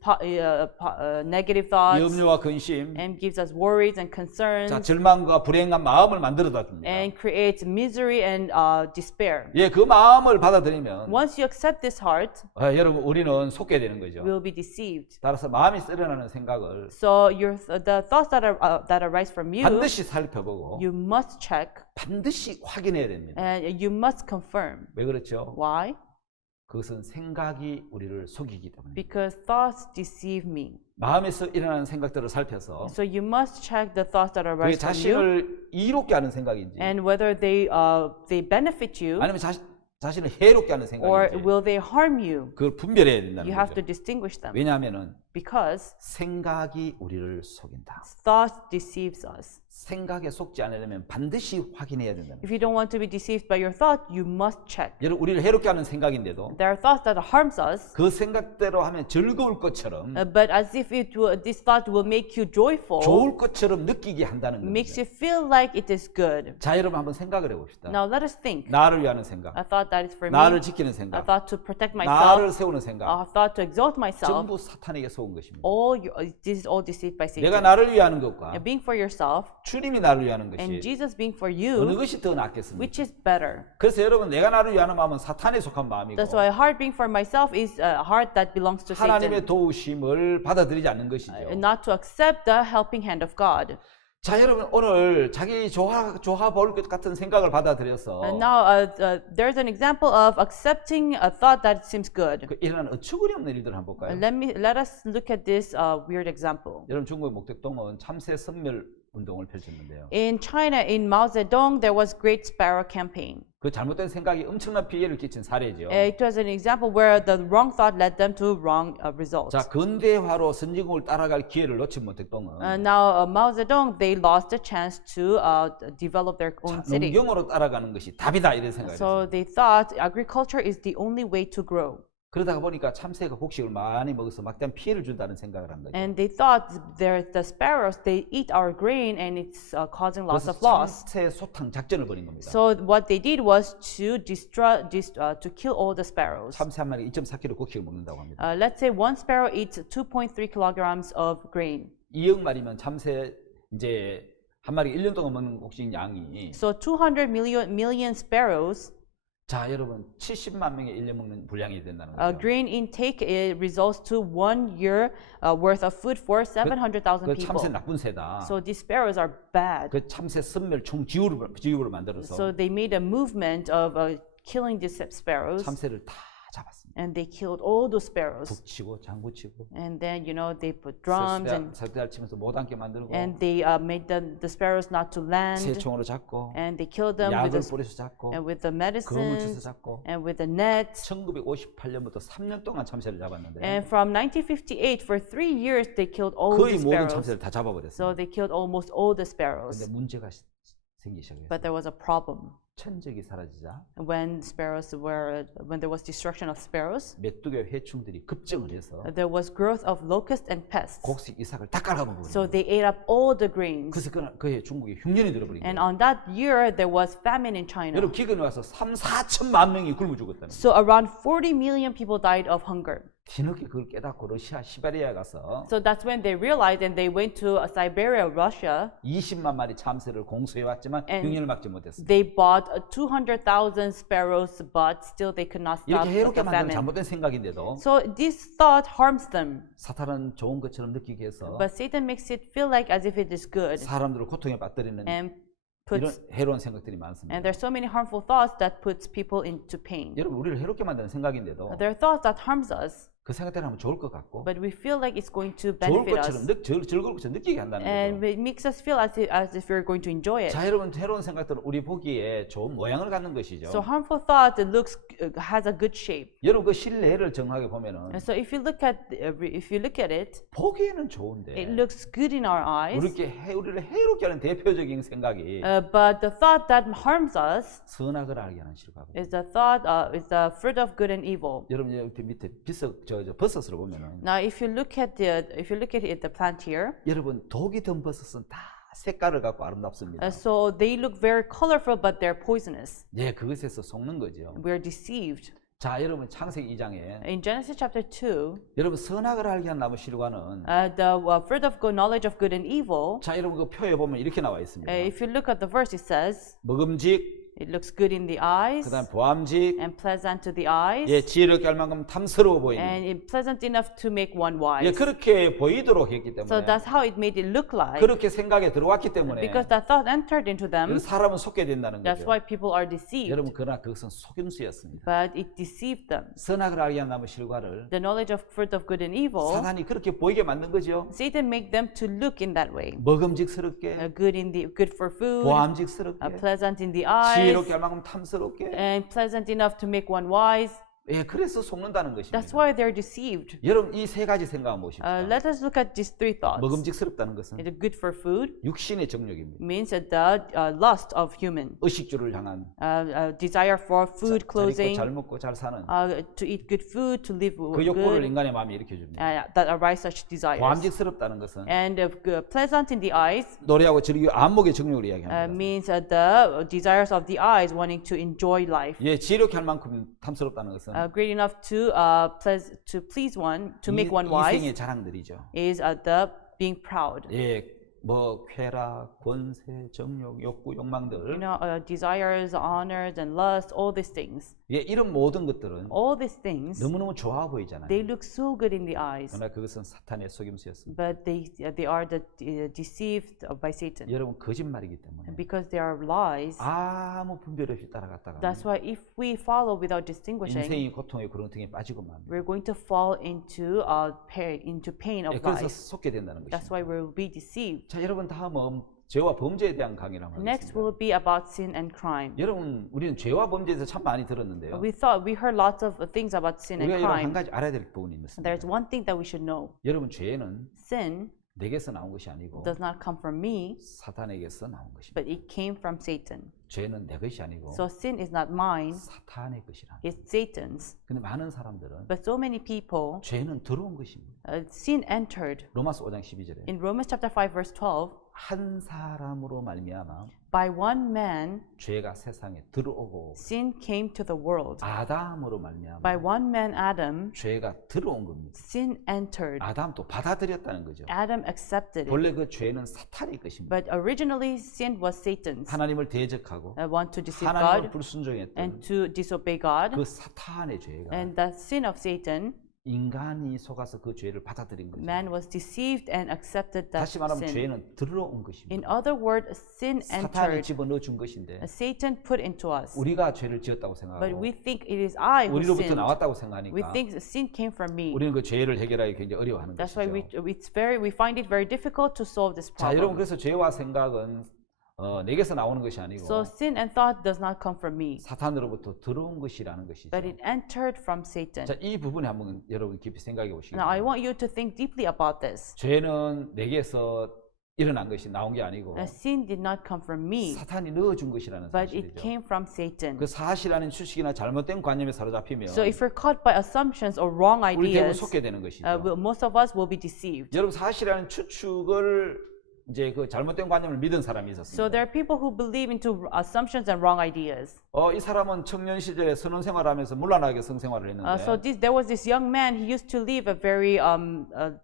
negative thoughts 염려와 근심, and gives us worries and concerns 자, 절망과 불행한 마음을 만들어다 줍니다. and creates misery and despair. 예, 그 마음을 받아들이면 Once you accept this heart, 여러분 우리는 속게 되는 거죠. we'll be deceived. 따라서 마음이 쓰려나는 생각을 So the thoughts that arise from you, 반드시 살펴보고 you must check 반드시 확인해야 됩니다. and you must confirm. 왜 그렇죠? Why? 그것은 생각이 우리를 속이기 때문에. Because thoughts deceive me. 마음에서 일어나는 생각들을 살펴서 So you must check the thoughts that 그게 arise from you 자신을 이롭게 하는 생각인지 and whether they benefit you 아니면 자신을 해롭게 하는 or 생각인지 will they harm you. 그걸 분별해야 You 된다는 have to 거죠. distinguish them 왜냐하면은 because 생각이 우리를 속인다. thought deceives us. 생각에 속지 않으려면 반드시 확인해야 된다는 거예요. If you don't want to be deceived by your thought, you must check. 여러분 우리를 해롭게 하는 생각인데도 There are thoughts that harms us, 그 생각대로 하면 즐거울 것처럼 but as if this thought will make you joyful, 좋을 것처럼 느끼게 한다는 makes 겁니다. you feel like it is good. 자 여러분 한번 생각을 해봅시다. Now let us think. 나를 위하는 생각, A thought that is for me, 나를 지키는 a 생각, thought to protect myself, 나를 세우는 생각 a thought to exalt myself. 전부 사탄에게 속은 것입니다. This is all deceived by Satan. 내가 나를 위하는 것과 And being for yourself 주님이 나를 위하는 and 것이 Jesus being for 어느 you, 것이 더 낫겠습니까? which is better? 그래서 여러분 내가 나를 위하는 마음은 사탄에 속한 마음이고 That's why a heart being for myself is a heart that belongs to 하나님의 Satan, 도우심을 받아들이지 않는 것이죠. and not to accept the helping hand of God. 자 여러분 오늘 자기 좋아 보일 것 같은 생각을 받아들여서 And now there's an example of accepting a thought that seems good. 그 일어나는 어처구니 없는 일들을 한번 볼까요? Let us look at this weird example. 여러분 중국의 목택동은 참새 선멸 운동을 펼쳤는데요. In China, in Mao Zedong, there was Great Sparrow campaign. 그 잘못된 생각이 엄청난 피해를 끼친 사례죠. It was an example where the wrong thought led them to wrong results. 자 근대화로 선진국을 따라갈 기회를 놓친 목택동은 Now, Mao Zedong, they lost the chance to develop their own city. 농경으로 따라가는 것이 답이다 이런 생각을 So 했어요. they thought agriculture is the only way to grow. 그러다가 보니까 참새가 곡식을 많이 먹어서 막대한 피해를 준다는 생각을 한 거죠. And they thought the sparrows, they eat our grain and it's causing lots 그래서 of loss. 참새 소탕 작전을 벌인 겁니다. So what they did was to to kill all the sparrows. 참새 한 마리 2.4kg 곡식을 먹는다고 합니다. Let's say one sparrow eats 2.3 kilograms of grain. 2억 마리면 참새 이제 한 마리 1년 동안 먹는 곡식 양이 So 200 million sparrows, 자 여러분 70만 명의 1년 먹는 분량이 된다는 거죠. grain intake it results to 1 year worth of food for 700,000 그 people. 참새 나쁜 새다. So these sparrows are bad. 그 참새 선멸 지구를 만들어서 So they made a movement of killing these sparrows, 참새를 다 잡았습니다. and they killed all those sparrows. 북치고 장구치고 And then they put drums 석대를 치면서 못 앉게 만들고 and they made the sparrows not to land, 새총으로 잡고 and they killed them 약을 뿌려서 잡고 with the 검을 medicines 쳐서 잡고 and with the net. 1958년부터 3년 동안 참새를 잡았는데 And from 1958, for 3 years, they killed all 거의 the 모든 sparrows. 참새를 다 So 잡아버렸어요. they killed almost all the 근데 sparrows. 문제가 생기기 시작했어요. But there was a problem. 천적이 사라지자 When there was destruction of sparrows, 메뚜기와 해충들이 급증을 해서 there was growth of locusts and pests. 곡식 이삭을 다 깔아먹은 So 거예요. they ate up all the grains. 그래서 그해 중국에 흉년이 들어버린 And 거예요. on that year, there was famine in China. 여러분 기근이 와서 3,4천만 명이 굶어 죽었다는 거예요. So around 40 million people died of hunger. 뒤늦게 그걸 깨닫고 러시아 시베리아에 가서 So that's when they realized, and they went to Siberia, Russia. 20만 마리 참새를 공수해 왔지만 And 흉년을 막지 못했어요. They bought 200,000 sparrows, but still they could not stop 이렇게 the 해롭게 만드는 famine. 잘못된 생각인데도 So this thought harms them, 사탄은 좋은 것처럼 느끼게 해서 but Satan makes it feel like as if it is good, 사람들을 고통에 빠뜨리는 and 이런 puts 해로운 생각들이 많습니다. and there's so many harmful thoughts that puts people into pain. 여러분 우리를 해롭게 만드는 생각인데도 There are thoughts that harms us, 그 생각대로 하면 좋을 것 같고 but we feel like it's going to 좋을 benefit 것처럼 us, 즐거울 것처럼 느끼게 한다는 and 거죠. it makes us feel as if we're going to enjoy it. 자 여러분 해로운 생각들은 우리 보기에 좋은 모양을 갖는 것이죠. So harmful thought, it has a good shape. 여러분 그 실내를 정확하게 보면은 And so if you look at it, 보기에는 좋은데 it looks good in our eyes. 우리를 해롭게 하는 대표적인 생각이 But the thought that harms us 선악을 알게 하는 실과고. is the fruit of good and evil. 여러분 여기 밑에 버섯을 보면은 Now, if you look at the plant here, 여러분 독이 든 버섯은 다 색깔을 갖고 아름답습니다. so they look very colorful, but they're poisonous. 예, 그것에서 속는 거죠. We're deceived. 자, 여러분 창세기 2장에 In Genesis chapter 2, 여러분 선악을 알게 한 나무 실과는 the fruit of good knowledge of good and evil. 자, 여러분 그 표에 보면 이렇게 나와 있습니다. If you look at the verse, it says 먹음직, it looks good in the eyes 그다음 보암직, and pleasant to the eyes, 예, 지혜롭게 할 만큼 탐스러워 보이는. and pleasant enough to make one 예, wise. 그렇게 보이도록 했기 So 때문에 that's how it made it look like. 그렇게 생각에 들어왔기 때문에 Because that thought entered into them, 여러분 사람은 속게 된다는 that's 거죠. why people are deceived. 여러분 그러나 그것은 속임수였습니다. But it deceived them. 선악을 알게 한 나무 실과를 The knowledge of fruit of good and evil, 사단이 그렇게 보이게 만든 거죠. Satan make them to look in that way. 먹음직스럽게, Good for food, 보암직스럽게, pleasant in the eyes, 지혜롭게 할 만큼 탐스럽게, and pleasant enough to make one wise. 예, 그래서 속는다는 것입니다. That's why they're deceived. 여러분 이 세 가지 생각해 보십시오. Let us look at these three thoughts. 먹음직스럽다는 것은 Is it good for food? 육신의 정욕입니다. Means that the lust of human, 의식주를 향한 desire for food, 잘 입고 clothing, 잘 먹고 잘 사는 to eat good food, to live 그 욕구를 good, 인간의 마음이 일으켜 줍니다. that arise such desires. 보암직스럽다는 것은 And pleasant in the eyes 노래하고 즐기고 안목의 정욕을 이야기합니다. means the desires of the eyes, wanting to enjoy life. 예, 지혜롭게 할 만큼 탐스럽다는 것은 Great enough to please one, to make one 이생의 wise, 자랑들이죠. is the being proud. 예, 뭐 쾌락, 권세, 정욕, 욕구, 욕망들 Desires, honors, and lust, all these things. 예, 이런 모든 것들은 All these things, 너무너무 좋아 보이잖아요. they look so good in the eyes, 그러나 그것은 사탄의 속임수였습니다. but they are deceived by Satan. 여러분 거짓말이기 때문에 Because they are lies, 아무 분별 없이 따라갔다가 that's why if we follow without distinguishing, 인생이 고통의 구렁텅이에 빠지고 맙니다. we're going to fall into pain of 예, 그래서 life. 속게 된다는 That's 것입니다. why we'll be deceived. 자, 여러분 다음은 죄와 범죄에 대한 강의를 한번 Next 하겠습니다. will be about sin and crime. 여러분 우리는 죄와 범죄에 대해서 참 많이 들었는데요. We heard lots of things about sin and 우리가 여러분 한 crime. 가지 알아야 될 부분이 있습니다. There's one thing that we should know. 여러분 죄는 Sin 내게서 나온 것이 아니고 does not come from me, 사탄에게서 나온 것입니다. but it came from Satan. 죄는 내 것이 아니고 So sin is not mine, 사탄의 것이라. it's Satan's. 근데 많은 사람들은 But so many people, 죄는 들어온 것입니다. sin entered. 로마서 5장 12절에 In Romans chapter 5 verse 12, 한 사람으로 말미암아 by one man 죄가 세상에 들어오고 sin came to the world. 아담으로 말미암아 By one man Adam, 죄가 들어온 겁니다. sin entered. 아담도 받아들였다는 거죠. Adam accepted it. 원래 그 죄는 사탄의 것입니다. But originally sin was Satan's. 하나님을 대적하고 Want to deceive 하나님을 God 불순종했던 and to disobey God. 그 사탄의 죄가 And the sin of Satan, 인간이 속아서 그 죄를 받아들인 거죠. man was deceived and accepted that 다시 말하면 sin. 죄는 들어온 In 것입니다. other words, sin 사탄이 entered. 집어넣어 준 것인데 Satan put into us. 우리가 죄를 지었다고 But 생각하고 we think it is I who 우리로부터 sinned. 나왔다고 We 생각하니까 think sin came from me. 우리는 그 죄를 해결하기 굉장히 어려워하는 That's why 것이죠. we find it very difficult to solve this 자, 여러분 problem. 그래서 죄와 생각은 내게서 나오는 것이 아니고 So sin and thought does not come from me, 사탄으로부터 들어온 것이라는 것이죠. but it entered from Satan. 자, 이 부분에 한번 여러분 깊이 생각해 보시기 Now I 바랍니다. want you to think deeply about this. 죄는 내게서 일어난 것이 나온 게 아니고 Sin did not come from me, 사탄이 넣어준 것이라는 but it 사실이죠. came from Satan. 그 사실 아닌 추측이나 잘못된 관념에 사로잡히면 So if we're caught by assumptions or wrong 우리 대부분 ideas, 속게 되는 것이죠. most of us will be deceived. 여러분 사실 아닌 추측을 이제 그 잘못된 관념을 믿은 사람이 So 있었습니다. there are people who believe into assumptions and wrong ideas. 이 사람은 청년 시절에 선원 생활하면서 문란하게 성생활을 했는데 So there was this young man. He used to live a very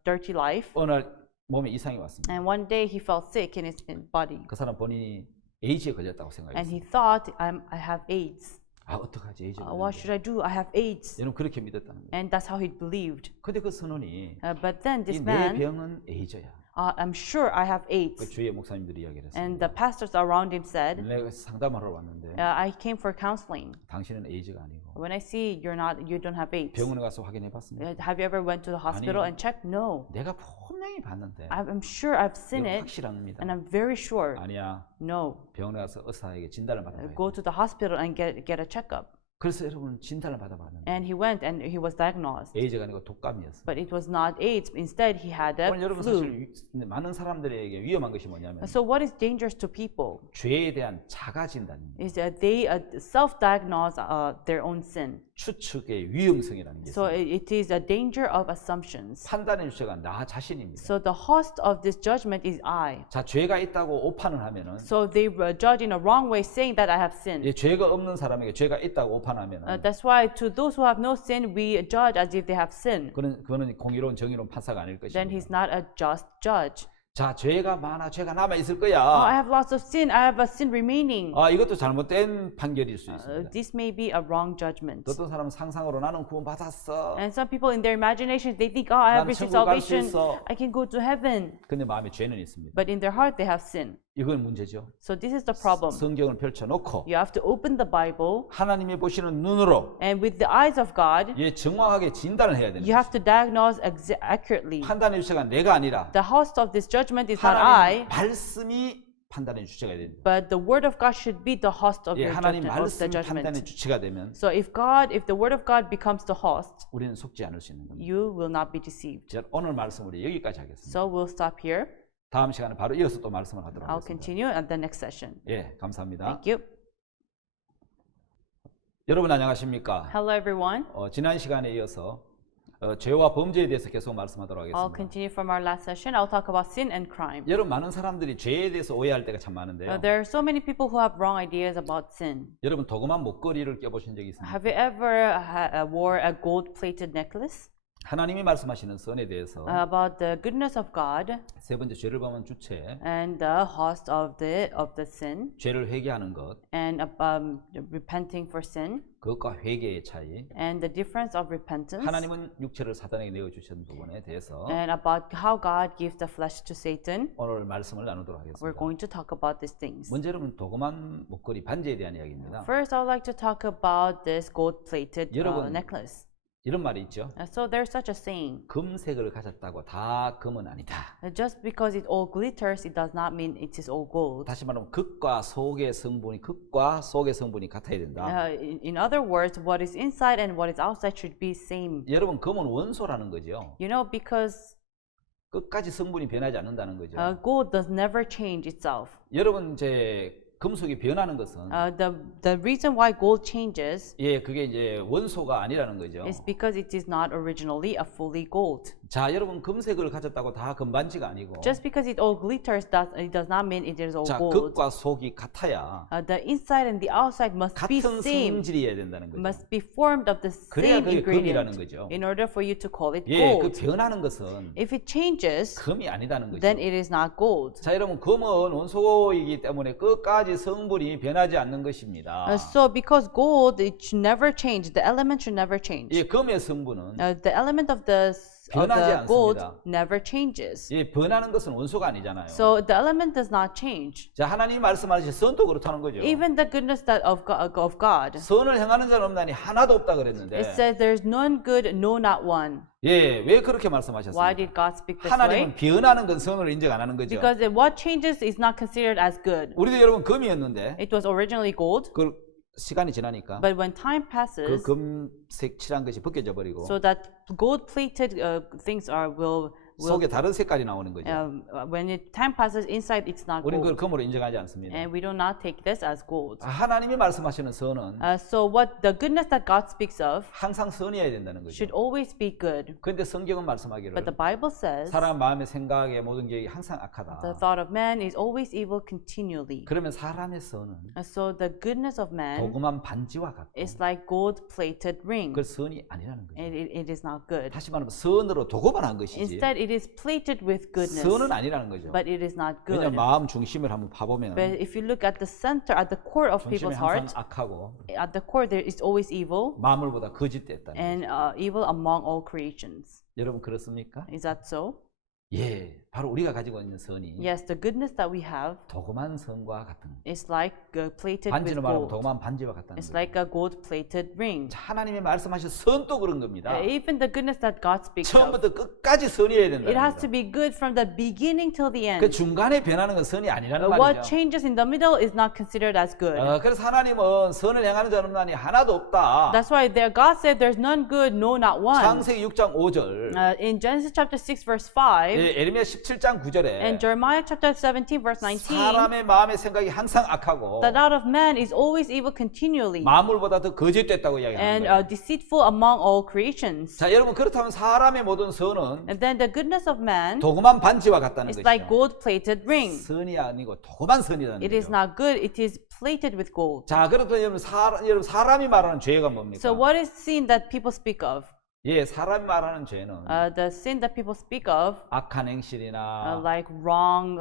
dirty life, 어느 날 몸에 이상이 왔습니다. and one day he felt sick in his body, 그 사람 본인이 에이즈에 걸렸다고 and he 생각했어요. thought, I have AIDS. 아 어떡하지 에이즈에 What 걸렸는데. should I do? I have AIDS. 여러분 그렇게 믿었다는 거예요. And that's how he believed. 근데 그 선원이 But then this 이 내 man, 병은 에이즈야. I'm sure I have 그 AIDS. 주위의 목사님들이 이야기를 And 했습니다. the pastors around him said, 내가 상담하러 왔는데 I came for counseling. 당신은 에이즈가 아니고 When I see you don't have AIDS. 병원에 가서 확인해 봤습니다. Have you ever went to the hospital 아니요. and checked? No. 내가 분명히 봤는데 I'm sure I've seen 이건 it, 확실합니다. and I'm very sure. 아니야. No. 병원에 가서 의사에게 진단을 받아봐야 돼. Go to the hospital and get a checkup. 그래서 여러분 진단을 받아봤는데 And he went and he was diagnosed. 에이즈가 아니고 독감이었어요. But it was not AIDS. Instead, he had a 오늘 여러분 flu. 사실 많은 사람들에게 위험한 것이 뭐냐면 So what is dangerous to people 죄에 대한 자가 진단입니다. is that they self-diagnose their own sin. 추측의 위험성이라는 게 So 있어요. it is a danger of assumptions. 판단의 주체가 나 자신입니다. So the host of this judgment is I. 자, 죄가 있다고 오판을 하면은 So they judge in a wrong way, saying that I have sinned. 이 죄가 없는 사람에게 죄가 있다고 오판하면은 That's why to those who have no sin, we judge as if they have sin. 그거는 공의로운 정의로운 판사가 아닐 Then 것입니다. he's not a just judge. 자, 죄가 많아, 죄가 남아 있을 I 거야. have lots of sin. I have a sin remaining. 이것도 잘못된 판결일 수 있습니다. This may be a wrong judgment. 어떤 사람은 상상으로 나는 구원 받았어. And some people in their imaginations, they think, oh, I have 난 received 천국 갈 수 salvation. 있어. I can go to heaven. 근데 마음에 죄는 있습니다. But in their heart, they have sin. 이건 문제죠. So this is the problem. 성경을 펼쳐놓고 You have to open the Bible, 하나님이 보시는 눈으로 and with the eyes of God, 정확하게 진단을 해야 되는 you have to diagnose accurately. 판단의 주체가 내가 아니라 The host of this judgment is not I, 하나님 말씀이 판단의 주체가 됩니다. But the word of God should be the host of 예, your 하나님 judgment. Of 말씀이 the 판단의 judgment. 주체가 되면 So if the word of God becomes the host, 우리는 속지 않을 수 있는 겁니다. you will not be deceived. 자, 오늘 말씀 우리 여기까지 하겠습니다. So we'll stop here. 다음 시간에 바로 이어서 또 말씀을 하도록 I'll 하겠습니다. continue at the next session. 예, 감사합니다. Thank you. 여러분 안녕하십니까? Hello, everyone. 지난 시간에 이어서 죄와 범죄에 대해서 계속 말씀하도록 I'll 하겠습니다. continue from our last session. I'll talk about sin and crime. 여러분 많은 사람들이 죄에 대해서 오해할 때가 참 많은데요. There are so many people who have wrong ideas about sin. 여러분 도금한 목걸이를 껴보신 적이 있습니까? Have you ever wore a gold-plated necklace? 하나님이 말씀하시는 선에 대해서 About the goodness of God 세 번째 죄를 범한 주체, and the host of the sin 죄를 회개하는 것, and repenting for sin 그것과 회개의 차이, and the difference of repentance 하나님은 육체를 사단에게 내어주신 부분에 대해서 and about how God gives the flesh to Satan. 오늘 말씀을 나누도록 We're 하겠습니다. going to talk about these things. 먼저 여러분 도금한 목걸이 반지에 대한 이야기입니다. First, I would like to talk about this gold-plated 여러분, necklace. 이런 말이 있죠. So there's such a saying. 금색을 가졌다고 다 금은 아니다. Just because it all glitters, it does not mean it is all gold. 다시 말하면 극과 속의 성분이 같아야 된다. In other words, what is inside and what is outside should be same. 여러분 금은 원소라는 거죠. You know, because 끝까지 성분이 변하지 않는다는 거죠. gold does never change itself. 여러분 이제 금속이 변하는 것은 The reason why gold changes 예 그게 이제 원소가 아니라는 거죠. is because it is not originally a fully gold. 자 여러분 금색을 가졌다고 다 금반지가 아니고 Just because it all glitters, it does not mean it is all 자 gold. 극과 속이 같아야 The inside and the outside must be 같은 same, 성질이어야 된다는 거죠. must be formed of the 그래야 same 그게 금이라는 ingredient 거죠. in order for you to call it 예, 그 gold. 변하는 것은 If it changes, 금이 아니다는 거죠. then it is not gold. 자 여러분 금은 원소이기 때문에 끝까지 성분이 변하지 않는 것입니다. So because gold, it should never change. The element should never change. 이 금의 성분은 The element of the 변하지 gold 않습니다. never changes. 예, 변하는 것은 원소가 아니잖아요. So the element does not change. 자 하나님이 말씀하신 선도 그렇다는 거죠. Even the goodness of God. 선을 행하는 자는 없나니 하나도 없다 그랬는데 It says there's none good, no not one. 예, 왜 그렇게 Why 말씀하셨습니까? did God speak this way? 하나님은 변하는 건 선을 인정 안 하는 거죠. Because what changes is not considered as good. 우리도 여러분 금이었는데 It was originally gold, 그 시간이 지나니까 but when time 그 passes, 금색 칠한 것이 벗겨져 버리고 so that gold-plated things will 속에 다른 색깔이 나오는 거죠. when time passes inside, it's not 우리는 그걸 gold, 금으로 인정하지 않습니다. and we do not take this as gold. 하나님이 말씀하시는 선은 So what the goodness that God speaks of 항상 선이어야 된다는 거죠. should always be good. 그런데 성경은 But 말씀하기를 the Bible says 사람 마음의 생각의 모든 계획이 항상 the 악하다. thought of man is always evil continually. 그러면 사람의 선은 So the goodness of man 도금한 반지와 같고 is like gold-plated ring. 그 선이 아니라는 거죠. It is not good. 다시 말하면 선으로 도금한 것이지 Instead, it is plated with goodness, 선은 아니라는 거죠. but it is not good. 왜냐하면 마음 중심을 한번 봐보면 But if you look at the center, at the core of 중심이 people's 항상 heart, 악하고 at the core there is always evil, 만물보다 거짓됐다는 and 거죠. evil among all creations. 여러분 그렇습니까? Is that so? 예, 바로 우리가 가지고 있는 선이 Yes, the goodness that we have 도금한 선과 같은 is like plated with 반지로 말하면 gold. 도금한 반지와 같다는 It's 거죠. like a gold-plated ring. 자, 하나님이 말씀하신 선도 그런 겁니다. Even the goodness that God speaks of, 처음부터 끝까지 선이어야 it 된다는 has to 거죠. be good from the beginning till the 그 end. 중간에 변하는 건 선이 아니라는 What 말이죠. changes in the middle is not considered as good. 그래서 하나님은 선을 행하는 자는 없나니 하나도 없다. That's why there God said there's none good, no not one. 창세기 6장 5절, In Genesis chapter 6 verse 5 에레미야 17장 9절에 and Jeremiah chapter 17 verse 19, 사람의 마음의 생각이 항상 악하고 the thought of man is always evil continually 만물보다 더 거짓됐다고 이야기하는 and 거예요. deceitful among all creations. 자, 여러분 그렇다면 사람의 모든 선은 And then the goodness of man 도금한 반지와 같다는 is like 것이죠. gold-plated ring. 선이 아니고 도금한 선이라는 It is 거죠. not good, it is plated with gold. 자, 그렇다면 여러분 사람이 말하는 죄가 뭡니까? So what is sin that people speak of? 예, 사람이 말하는 죄는 The sin that people speak of, 악한 행실이나 like wrong,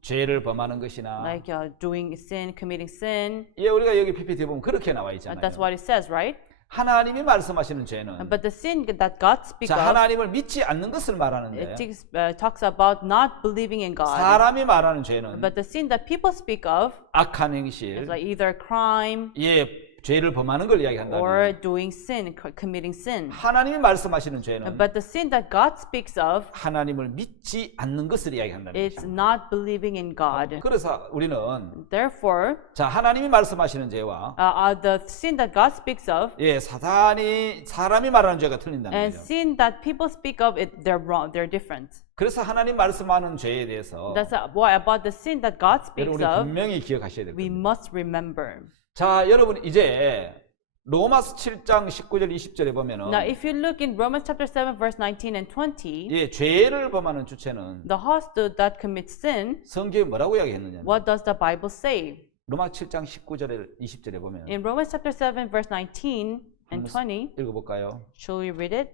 죄를 범하는 것이나 like doing sin, committing sin. 예, 우리가 여기 PPT 보면 그렇게 나와 있잖아요. That's what it says, right? 하나님이 말씀하시는 죄는 But the sin that God speaks 자, of, 하나님을 믿지 않는 것을 말하는데 it talks about not believing in God. 사람이 말하는 죄는 But the sin that people speak of 악한 is 행실, like either crime, 예, 죄를 범하는 걸 이야기한다면 or doing sin, committing sin. 하나님이 말씀하시는 죄는 But the sin that God speaks of, 하나님을 믿지 않는 것을 이야기한다는 it's 것이죠. not believing in God. 그래서 우리는 Therefore, 자 하나님이 말씀하시는 죄와 the sin that God speaks of 예 사람이 말하는 죄가 틀린다는 and 거죠. sin that people speak of, they're wrong, they're different. 그래서 하나님 말씀하는 죄에 대해서 That's what about the sin that God speaks 여러분이 of, 분명히 기억하셔야 될 we 겁니다. must remember. 자 여러분 이제 로마서 7장 19절 20절에 보면은 Now, if you look in Romans chapter 7, verse 19 and 20, 예 죄를 범하는 주체는 the host that commits sin, 성경에 뭐라고 이야기했느냐? what does the Bible say? 로마 7장 19절 20절에 보면 In Romans chapter 7, verse 19 and 20, 읽어볼까요? shall we read it?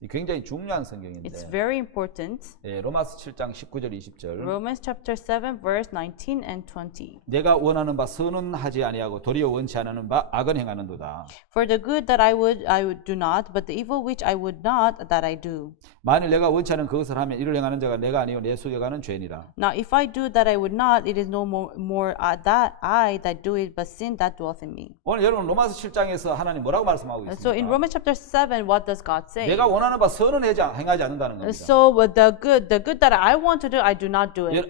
이 굉장히 중요한 성경인데 It's very important. 예, 로마서 7장 19절 20절 Romans chapter 7, verse 19 and 20. 내가 원하는 바 선은 하지 아니하고 도리어 원치 않는 바 악은 행하는도다. For the good that I would do not, but the evil which I would not, that I do. 만일 내가 원치 않은 그것을 하면 이를 행하는 자가 내가 아니요 내 속에 가는 죄니라. Now, if I do that I would not, it is no more that I that do it, but sin that dwelleth in me. 오늘 여러분 로마서 7장에서 하나님 뭐라고 말씀하고 So in 있습니까? Romans chapter 7, what does God say? 내가 원하는 바 선은 행하지 않는다는 겁니다. So the good that I want to do, I do not do it.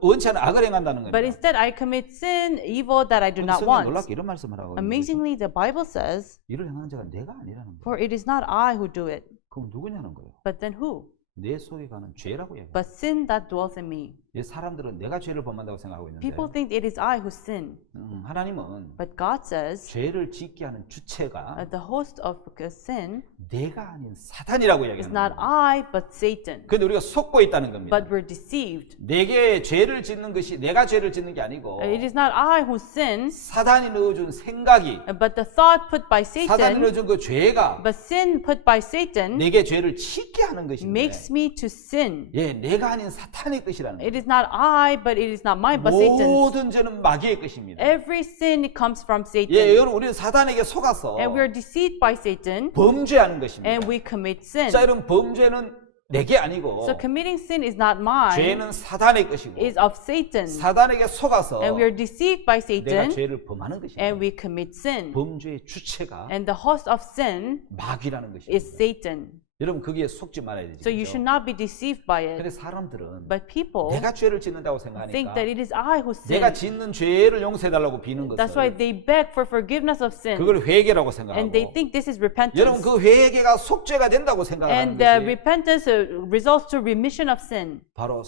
원치 않은 악을 행한다는 But 겁니다. instead, I commit sin, evil that I do not 성경 want. 놀랍게 이런 말씀을 하고 있는 거죠. Amazingly, the Bible says, 이를 행하는 자가 내가 아니라는 거예요. for it is not I who do it, 그럼 누구냐는 거예요. but then who? 내 속에 가는 죄라고 얘기해요. But sin that dwells in me. 이 사람들은 내가 죄를 범한다고 생각하고 있는데 People think it is I who sin. 하나님은 But God says 죄를 짓게 하는 주체가 the host of sin 내가 아닌 사탄이라고 is 이야기하는 not 거예요. I, but Satan. 근데 우리가 속고 있다는 겁니다. But we're deceived. 내게 죄를 짓는 것이 내가 죄를 짓는 게 아니고 It is not I who sins, 사단이 넣어준 생각이 but the thought put by 사단이 Satan, 넣어준 그 죄가 but sin put by Satan 내게 죄를 짓게 하는 것인데 makes me to sin. 예, 내가 아닌 사탄의 것이라는 It 거예요. is not I, but it is not mine, but Satan's. 모든 죄는 마귀의 것입니다. Every sin comes from 예, Satan. 여러분 우리는 사단에게 속아서 And we are deceived by Satan, 범죄하는 것입니다. and we commit sin. 자, 여러분 범죄는 내게 아니고 So committing sin is not mine, 죄는 사단의 것이고 is of Satan. 사단에게 속아서 And we are deceived by 내가 Satan, 죄를 범하는 것입니다. and we commit sin. 범죄의 주체가 And the host of sin 마귀라는 것입니다. is Satan. 여러분 거기에 속지 말아야 되죠. So you should not be deceived by 근데 it. 사람들은 But people 내가 죄를 짓는다고 think 생각하니까 that it is I who 내가 sin. 짓는 죄를 용서해달라고 비는 That's why 것을 they beg for forgiveness of sin. 그걸 회개라고 And they 생각하고 think this is 여러분 repentance. 그 회개가 속죄가 된다고 생각하는 And the 것이 repentance results to remission of sin. 바로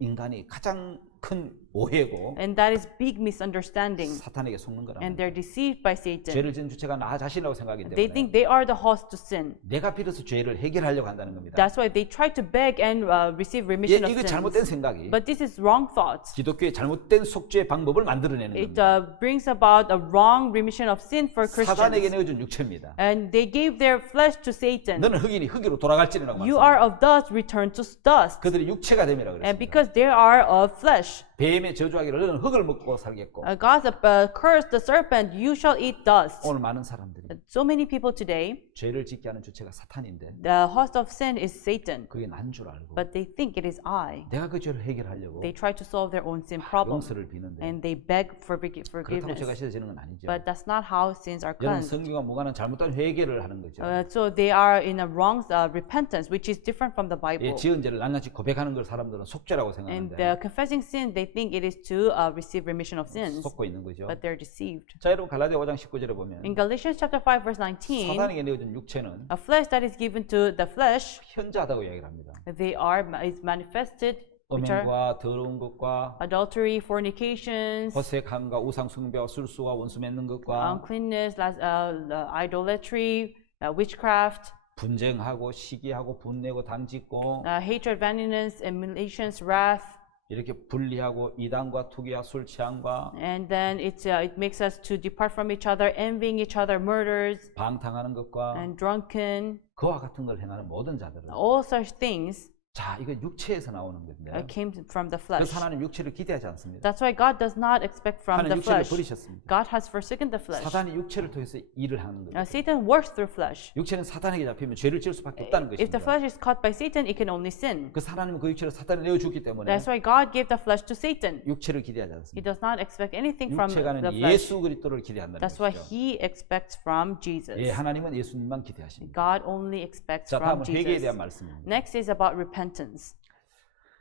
인간이 가장 큰 오해고 And that is big misunderstanding. 사탄에게 속는 거라. And they're deceived by Satan. 죄를 짓는 주체가 나 자신이라고 생각하기 They 때문에 think they are the host to sin. 내가 비로소 죄를 해결하려고 한다는 겁니다. That's why they try to beg and receive 예, remission of 이거 잘못된 sins. 생각이 But this is wrong thoughts. 기독교의 잘못된 속죄 방법을 만들어내는 It 겁니다. brings about a wrong remission of sin for 사단에게 Christians. 내어준 육체입니다. And they gave their flesh to Satan. 너는 흑인이 흑이로 돌아갈지니라고 You 말씀합니다. are of dust, return to dust. 그들이 육체가 됨이라 And 그랬습니다. because they are of flesh, 뱀의 저주하기를 너는 흑을 먹고 살겠고 God cursed the serpent, you shall eat dust. 오늘 많은 사람들이 So many people today, 죄를 짓게 하는 주체가 사탄인데 the host of sin is Satan, 그게 난 줄 알고 but they think it is I. 내가 그 죄를 해결하려고 They try to solve their own sin problem, 용서를 비는데 and they beg for 그렇다고 죄가 forgiveness. 씻어지는 건 아니죠. But that's not how sins are 여러분 cleansed. 성경과 무관한 잘못된 회개를 하는 거죠. So they are in a wrong repentance, which is different from the 예, Bible. 지은 죄를 낱낱이 고백하는 걸 사람들은 속죄라고 And 생각하는데 confessing sin, they think it is to receive remission of sins, 속고 있는 거죠. but they're deceived. 자, 여러분 갈라디아 5장 19절에 보면 In Galatians chapter 5, verse 19, 사단에게 내어준 육체는 a flesh that is given to the flesh, 현저하다고 이야기를 합니다. is manifested, which are 음행과 더러운 것과 adultery, fornications, 허색함과 우상 숭배와 술수와 원수 맺는 것과 uncleanness, idolatry, witchcraft, 분쟁하고 시기하고 분내고 담짓고 hatred, vanity, emulations, wrath, 이렇게 분리하고 이단과 투기와 술 취함과 and then it makes us to depart from each other, envying each other, murders, 방탕하는 것과 and drunken. 그와 같은 걸 행하는 모든 자들은 All such things 자, 이거 육체에서 나오는 건데. came from the 그래서 flesh. 하나님 육체를 기대하지 않습니다. That's why God does not expect from 하나님 the 육체를 flesh. 버리셨습니다. God has forsaken the flesh. 사단이 육체를 통해서 일을 하는 겁니다. Satan works through flesh. 육체는 사단에게 잡히면 죄를 지을 수밖에 없다는 If the 것입니다. flesh is caught by Satan, it can only sin. 그래서 하나님은 그 육체를 사단에 내어주기 때문에 That's why God gave the flesh to Satan. 육체를 기대하지 He 않습니다. does not expect anything from the 육체가는 flesh. 예수 그리스도를 기대한다는 That's why 것이죠. he expects from Jesus. 예, 하나님은 예수님만 기대하십니다. God only expects 자, from 다음은 회개에 Jesus. 대한 말씀입니다. Next is about repentance.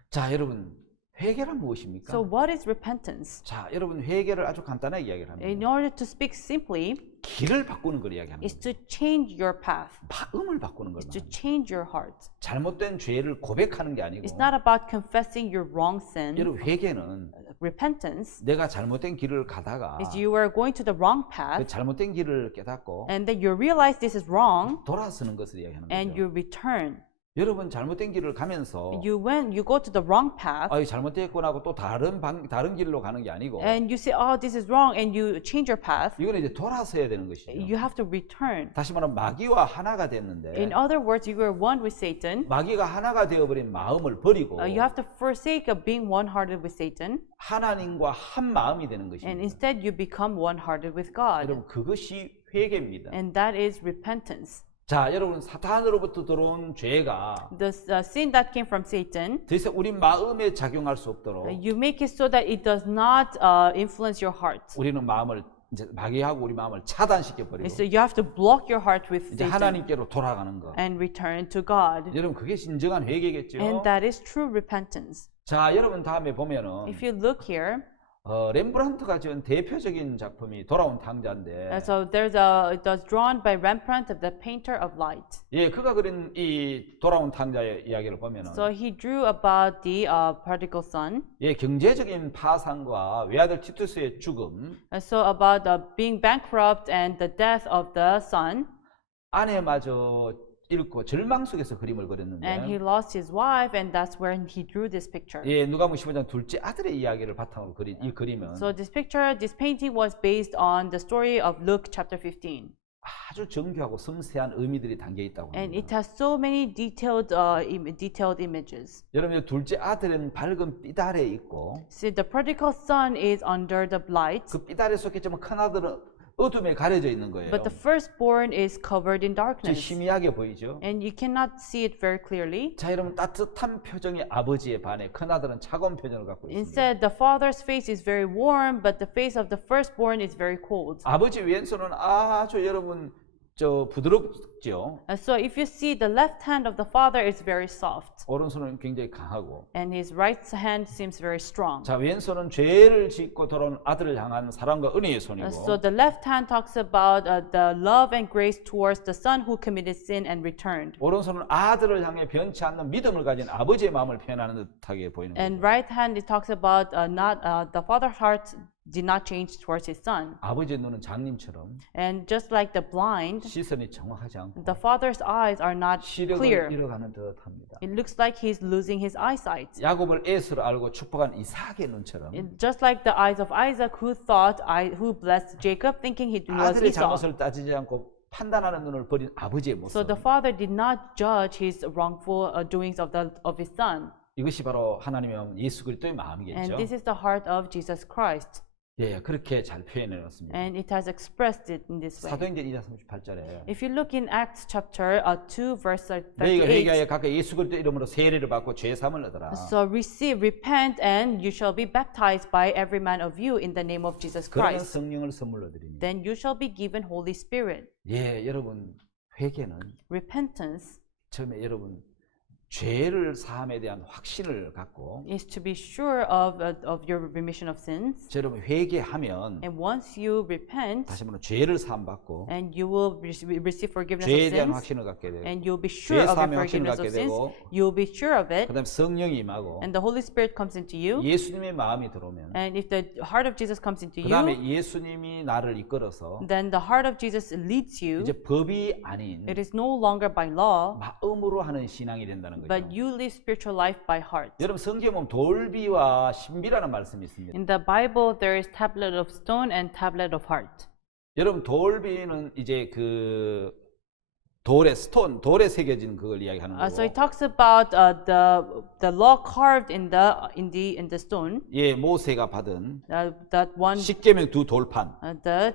자, 여러분, 회개란 무엇입니까? So what is repentance? 자, 여러분, 회개를 아주 간단하게 이야기를 In 합니다. order to speak simply, 길을 바꾸는 걸 이야기합니다. is to change your path. 마음을 바꾸는 걸 Is to 말합니다. change your heart. 잘못된 죄를 고백하는 게 아니고 It's not about confessing your wrong sin. 여러분, 회개는 Repentance 내가 잘못된 길을 가다가 is you are going to the wrong 그 path 잘못된 길을 깨닫고 and then you realize this is wrong 돌아서는 것을 이야기하는 and 거죠. you return. 여러분 잘못된 길을 가면서 When you go to the wrong path 아, 잘못됐구나 하고 또 다른 길로 가는 게 아니고 and you say, oh, this is wrong, and you change your path, 이거는 이제 돌아서야 되는 것이죠. you have to return. 다시 말하면 마귀와 하나가 됐는데 In other words, you are one with Satan. 마귀가 하나가 되어버린 마음을 버리고 You have to forsake of being one-hearted with Satan, 하나님과 한 마음이 되는 and 것입니다. instead you become one-hearted with God. 여러분 그것이 회개입니다. And that is repentance. 자, 여러분 사탄으로부터 들어온 죄가 The sin that came from Satan, 더 이상 우리 마음에 작용할 수 없도록 you make it so that it does not influence your heart. 우리는 마음을 이제 마귀하고 우리 마음을 차단시켜 버리고 And so you have to block your heart with 이제 Satan 하나님께로 돌아가는 거. and return to God. 여러분 그게 진정한 회개겠죠. And that is true repentance. 자, 여러분 다음에 보면은 If you look here, 렘브란트가 지은 대표적인 작품이 돌아온 탕자인데, so it was drawn by Rembrandt, the painter of light. 예, 그가 그린 이 돌아온 탕자의 이야기를 보면은, So he drew about the prodigal son. 예, 경제적인 파산과 외아들 티투스의 죽음, So about being bankrupt and the death of the son, 아내마저 잃고 절망 속에서 그림을 and he 그렸는데, lost his wife, and that's when he drew this picture. 예, 누가복음 15장 둘째 아들의 이야기를 바탕으로 그린 이 그림은 So this painting was based on the story of Luke chapter 15. 아주 정교하고 섬세한 의미들이 담겨 있다고 And it 합니다. has so many detailed images. 여러분, 둘째 아들은 밝은 삐달에 있고, See, the prodigal son is under the light, 그 삐달에 속했지만 큰 아들은 어둠에 가려져 있는 거예요. but the firstborn is covered in 좀 darkness. 희미하게 보이죠. And you cannot see it very clearly. 자, 여러분 따뜻한 표정의 아버지에 반해 큰 아들은 차가운 표정을 갖고 있습니다. Instead, the father's face is very warm, but the face of the firstborn is very cold. 아버지 왼손은 아주 여러분 부드럽죠. So if you see the left hand of the father is very soft, 오른손은 굉장히 강하고. and his right hand seems very strong. 자, 왼손은 죄를 짓고 돌아온 아들을 향한 사랑과 은혜의 손이고. So the left hand talks about the love and grace towards the son who committed sin and returned. 오른손은 아들을 향해 변치 않는 믿음을 가진 아버지의 마음을 표현하는 듯하게 보이는 And 거죠. right hand it talks about not the father's heart did not change towards his son. 아버지의 눈은 장님처럼 And just like the blind, 시선이 정확하지 않고 the father's eyes are not 시력을 clear. 잃어가는 듯합니다. It looks like he's losing his eyesight. 야곱을 에스로 알고 축복한 이삭의 눈처럼 Just like the eyes of Isaac, who blessed Jacob, thinking he was 아들의 Esau. 잘못을 따지지 않고 판단하는 눈을 버린 아버지의 So 모습. the father did not judge his wrongful doings of his son. 이것이 바로 하나님의 예수 그리스도의 And 마음이겠죠. this is the heart of Jesus Christ. 예, 그렇게 잘 표현해 놓습니다. And it has expressed it in this way. 사도행전 2장 38절에 If you look in Acts chapter 2, verse 너희가 38, 회개하여 각각 예수 그리스도 이름으로 세례를 받고 죄 사함을 얻으라. so repent, and you shall be baptized by every man of you in the name of Jesus 그러면 Christ. 성령을 선물로 드리니. Then you shall be given Holy Spirit. 예, 여러분 회개는 Repentance 처음에 여러분 죄를 사함에 대한 확신을 갖고 is to be sure of your remission of sins. 여러분 회개하면 And once you repent, 다시 말하면 죄를 사함 받고 and you will receive forgiveness 죄에 of 대한 sins, 확신을 갖게 되고 and you'll be sure of your 사함의 확신을 forgiveness 갖게 of sins, 되고 you'll be sure of it, 그다음에 성령이 임하고 and the Holy Spirit comes into you. 예수님의 마음이 들어오면 And if the heart of Jesus comes into 그다음에 you, 예수님이 나를 이끌어서 then the heart of Jesus leads you. 이제 법이 아닌 It is no longer by law, 마음으로 하는 신앙이 된다는 거죠. but you live spiritual life by heart. 여러분 성경에 보면 돌비와 신비라는 말씀이 있습니다. In the Bible, there is tablet of stone and tablet of heart. 여러분 돌비는 이제 그 돌에 새겨진 그걸 이야기하는 So it 거고. talks about the law carved in the stone. 예, 모세가 받은 That one, 십계명 두 돌판. the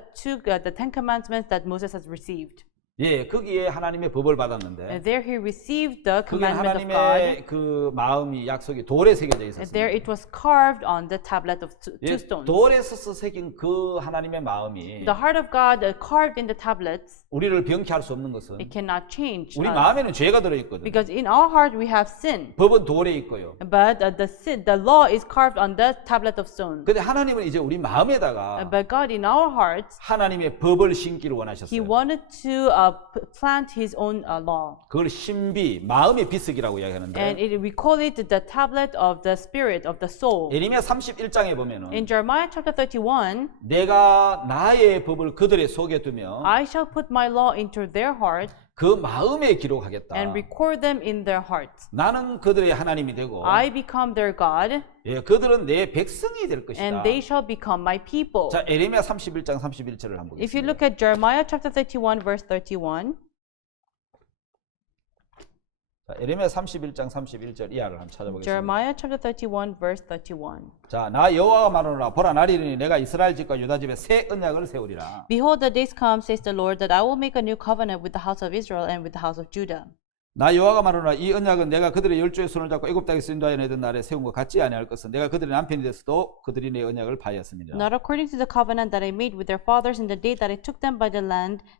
Ten Commandments that Moses has received. 예, 거기에 하나님의 법을 받았는데 And there he received the 그게 commandment of God. 하나님의 그 마음이 약속이 돌에 새겨져 And there 있었습니다. it was carved on the tablet of two 예, stones. 돌에서 새긴 그 하나님의 마음이 The heart of God carved in the tablets, 우리를 병케할 수 없는 것은 it cannot change 우리 us. 마음에는 죄가 들어 있거든요. Because in our heart we have sin. 법은 돌에 있고요. But the law is carved on the tablet of stone. 근데 하나님은 이제 우리 마음에다가 But God in our hearts, 하나님의 법을 심기를 He 원하셨어요. wanted to plant His own law. 그걸 신비, 마음의 비석이라고 And 이야기하는데 we call it the tablet of the spirit, of the soul. 예레미야 31장에 보면은 In Jeremiah chapter 31, 내가 나의 법을 그들의 속에 두며 I shall put my law into their heart 그 마음에 기록하겠다. and record them in their hearts. 나는 그들의 하나님이 되고 I become their God, 예, 그들은 내 백성이 될 것이다. and they shall become my people. 자, 에레미야 31장 31절을 한번 If you 보겠습니다. look at Jeremiah chapter 31, verse 31, 자, 에레미야 31장 31절 이하를 한번 찾아보겠습니다. Jeremiah chapter 31, verse 31. 자, 나 여호와가 말하노라 보라 나리니 내가 이스라엘 집과 유다 집에 새 언약을 세우리라. Behold, the days come, says the Lord, that I will make a new covenant with the house of Israel and with the house of Judah. 나 여호와가 말하노라 이 언약은 내가 그들의 열조의 손을 잡고 애굽 땅에서 인도하여 내던 날에 세운 것 같지 아니할 것은 내가 그들의 남편이 됐어도 그들이 내 언약을 파하였습니다. Not according to the covenant that I made with their fathers in the day that I took them by the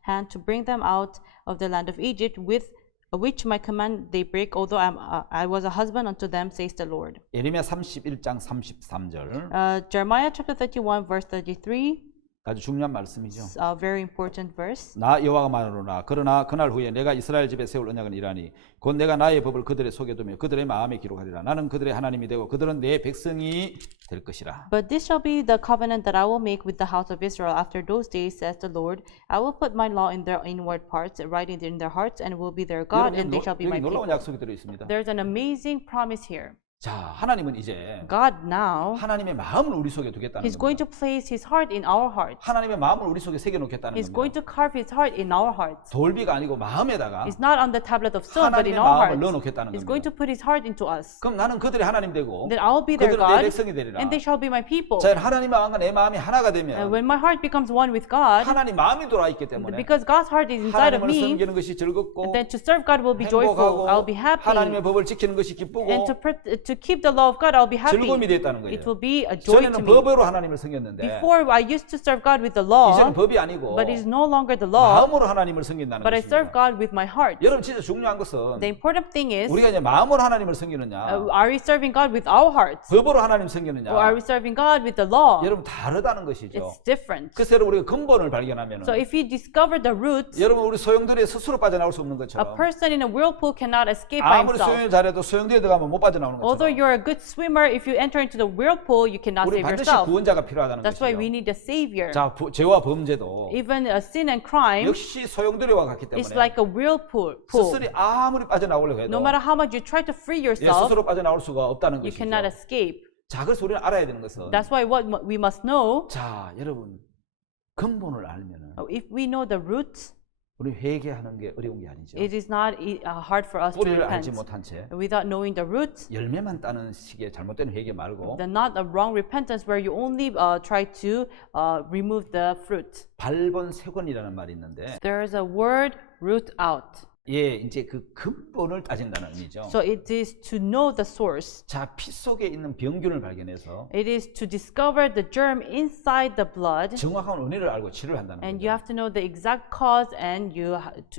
hand to bring them out of the land of Egypt, with which my command they break, although I was a husband unto them, says the Lord. 예레미야 31장 33절 Jeremiah chapter 31, verse 33, 아주 중요한 말씀이죠. a very important verse. 나 여호와가 말하노라 그러나 그날 후에 내가 이스라엘 집에 세울 언약은 이라니 곧 내가 나의 법을 그들의 속에 두며 그들의 마음에 기록하리라. 나는 그들의 하나님이 되고 그들은 내 백성이 될 것이라. But this shall be the covenant that I will make with the house of Israel after those days, says the Lord. I will put my law in their inward parts, write it in their hearts, and will be their God, and they shall be my 여기 놀라운 people. 약속이 들어 있습니다. There's an amazing promise here. 자, 하나님은 이제 God now, 하나님의 마음을 우리 속에 두겠다는 He's going 겁니다. to place His heart in our hearts. 하나님의 마음을 우리 속에 새겨 놓겠다는 He's going 겁니다. to carve His heart in our hearts. 돌비가 아니고 마음에다가 It's not on the tablet of stone, but in 하나님의 our 마음을 넣어 hearts. 놓겠다는 He's going 겁니다. to put His heart into us. 그럼 나는 그들의 하나님 되고 Then I will be their 그들은 내 God, 백성이 되리라. and they shall be my people. 자, 하나님의 마음과 내 마음이 하나가 And 되면 when my heart becomes one with God, 하나님 마음이 돌아 있기 때문에 because God's heart is inside of 하나님을 me, 섬기는 것이 즐겁고 then to serve God will be joyful. I'll be happy. 하나님의 법을 지키는 것이 기쁘고 And to keep the law of God, I'll be happy. 즐거움이 됐다는 It 거예요. will be a joy to 전에는 me. 법으로 하나님을 섬겼는데 Before, I used to serve God with the law, 이제는 법이 아니고 but it is no longer the law, 마음으로 하나님을 섬긴다는 but I serve 것입니다. God with my heart. 여러분 진짜 중요한 것은 The important thing is, 우리가 이제 마음으로 하나님을 섬기느냐 are we serving God with our hearts? 법으로 하나님 섬기느냐 Or are we serving God with the law? 여러분 다르다는 것이죠. It's different. 그래서 여러분 우리가 근본을 발견하면 So if we discover the roots, 여러분 우리 소용돌이에 스스로 빠져나올 수 없는 a 것처럼 person in a whirlpool cannot escape by 아무리 himself. 수영을 잘해도 소용돌이에 들어가면 못 빠져나오는 Although 것처럼 you're a good swimmer, if you enter into the whirlpool, you cannot 우리 save 반드시 yourself. 구원자가 필요하다는 That's why we 것이죠. need a savior. 자, 죄와 범죄도 Even sin and crime 역시 소용돌이와 같기 is 때문에 like a whirlpool. 스스로 아무리 빠져나오려고 해도 No matter how much you try to free 예, yourself, 스스로 빠져나올 수가 없다는 you 것이죠. cannot escape. 자, 그래서 우리는 알아야 되는 것은 That's why what we must know, 자, 여러분 근본을 알면은 if we know the roots, 우리 회개하는 게 어려운 게 아니죠. it is not hard for us to 뿌리를 알지 repent. 못한 채 Without knowing the roots, 열매만 따는 식의 잘못된 회개 말고 then not a wrong repentance where you only try to remove the fruit. 발본색원이라는 말이 있는데 There is a word, root out. 예, 이제 그 근본을 따진다는 의미죠. So it is to know the source. 자, 피 속에 있는 병균을 발견해서 It is to discover the germ inside the blood, 정확한 원인을 알고 치료를 한다는 and 거죠. you have to know the exact cause and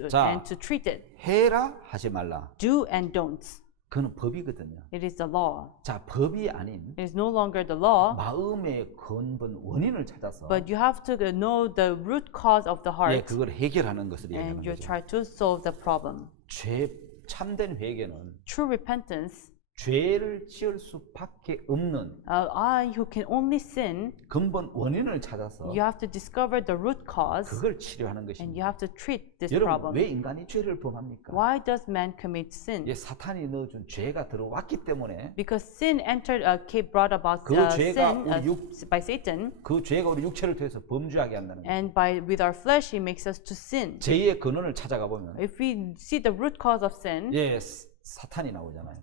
자. to treat it. 해라 하지 말라. Do and don'ts. 그는 법이거든요. It is the law. 자, 법이 아닌 It is no longer the law, 마음의 근본 원인을 찾아서 but you have to know the root cause of the 예, heart, 그걸 해결하는 것을 and 얘기하는 you 거죠. try to solve the problem. 죄 참된 회개는 True repentance 죄를 지을 수밖에 없는 I who can only sin, 근본 원인을 찾아서 you have to discover the root cause 그걸 치료하는 and 것입니다. you have to treat this 여러분 problem. 왜 인간이 죄를 범합니까? Why does man commit sin? 예, 사탄이 넣어준 죄가 들어왔기 때문에 Because sin entered, brought about 그 죄가 sin 우리 by Satan, 그 죄가 우리 육체를 통해서 범죄하게 한다는 거예요. and with our flesh, he makes us to sin. 죄의 근원을 찾아가 보면 If we see the root cause of sin, 예, 사탄이 나오잖아요.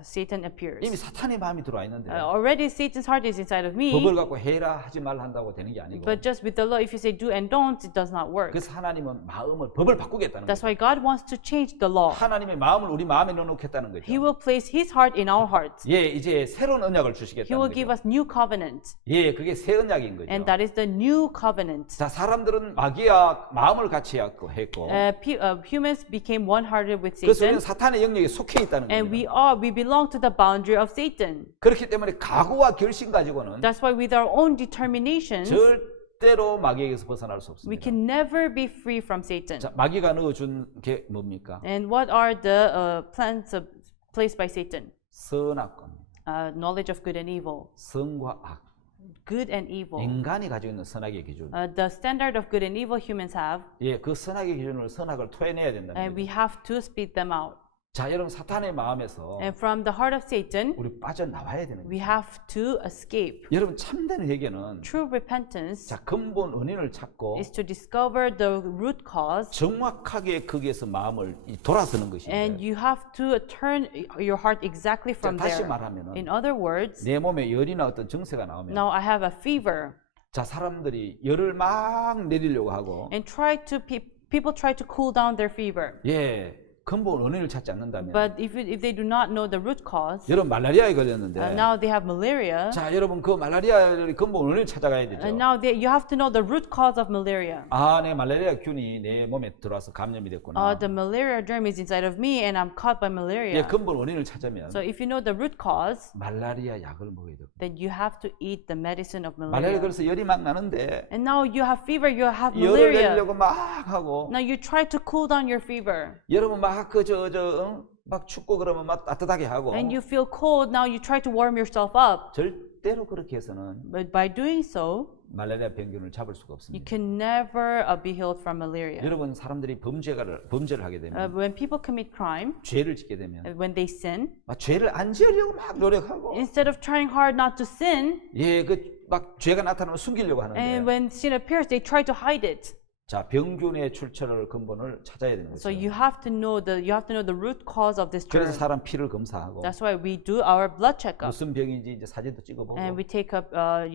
Satan appears. 이미 사탄의 마음이 들어와 있는데 Already Satan's heart is inside of me, 법을 갖고 해라 하지 말라 한다고 되는 게 아니고 but just with the law, if you say do and don't, it does not work. 그래서 하나님은 마음을 법을 바꾸겠다는 That's 거예요. why God wants to change the law. 하나님의 마음을 우리 마음에 넣어놓겠다는 거죠. He will place His heart in our hearts. 예, 이제 새로운 언약을 He 주시겠다는 will give 거죠. us new covenant, 예, 그게 새 언약인 거죠. and that is the new covenant. 자, 사람들은 마귀와 마음을 같이 했고 Humans became one-hearted with 그래서 Satan, 우리는 사탄의 영역에 속해 있다는 and 겁니다. we belong to the boundary of Satan. 그렇기 때문에 각오와 결심 가지고는 That's why with our own determinations, 절대로 마귀에게서 벗어날 수 we 없습니다. can never be free from Satan. 자, 마귀가 넣어준 게 뭡니까? And what are the plans placed by Satan? 선악과 Knowledge of good and evil. 선과 악. Good and evil. 인간이 가지고 있는 선악의 기준. The standard of good and evil humans have, 예, 그 선악의 기준으로 선악을 토해내야 된다는 and we 거죠. have to spit them out. 자, 여러분 사탄의 마음에서 And from the heart of Satan, 우리 빠져나와야 되는 거예요. we have to escape. 여러분 참된 회개는 True repentance 자, 근본 원인을 찾고 is to discover the root cause, 정확하게 거기에서 마음을 돌아서는 and 것인데 you have to turn your heart exactly 자, from 다시 there. 말하면은 In other words, 내 몸에 열이나 어떤 증세가 나오면 now I have a fever, 자, 사람들이 열을 막 내리려고 하고 and people try to cool down their fever. 예, 근본 원인을 찾지 않는다면 But if they do not know the root cause, 여러분 말라리아에 걸렸는데 now they have malaria, 자, 여러분 그 말라리아의 근본 원인을 찾아가야 되죠. and now you have to know the root cause of malaria. 아, 내 말라리아 균이 내 몸에 들어와서 감염이 됐구나. The malaria germ is inside of me, and I'm caught by 예, malaria. 근본 원인을 찾으면 So if you know the root cause, 말라리아 약을 먹어야 돼요. then you have to eat the medicine of 말라리아 malaria. 그래서 열이 막 나는데 And now you have fever, you have 열을 malaria. 내리려고 막 하고 Now you try to cool down your fever, 여러분 막 막 춥고 그러면 막 따뜻하게 하고 and you feel cold. Now you try to warm yourself up. 절대로 그렇게 해서는 But by doing so, 말라리아 병균을 잡을 수가 you 없습니다. can never be healed from malaria. 여러분 사람들이 범죄를 하게 되면 When people commit crime, 죄를 짓게 되면 when they sin, 막 죄를 안 지으려고 막 노력하고 instead of trying hard not to sin, 예, 그 막 죄가 나타나면 숨기려고 and 하는데 when sin appears, they try to hide it. 자, 병균의 출처를 근본을 찾아야 되는 So 거죠. you have to know the root cause of this 그래서 germ. 사람 피를 검사하고 That's why we do our blood checkup, 무슨 병인지 이제 사진도 찍어보고 and we take up a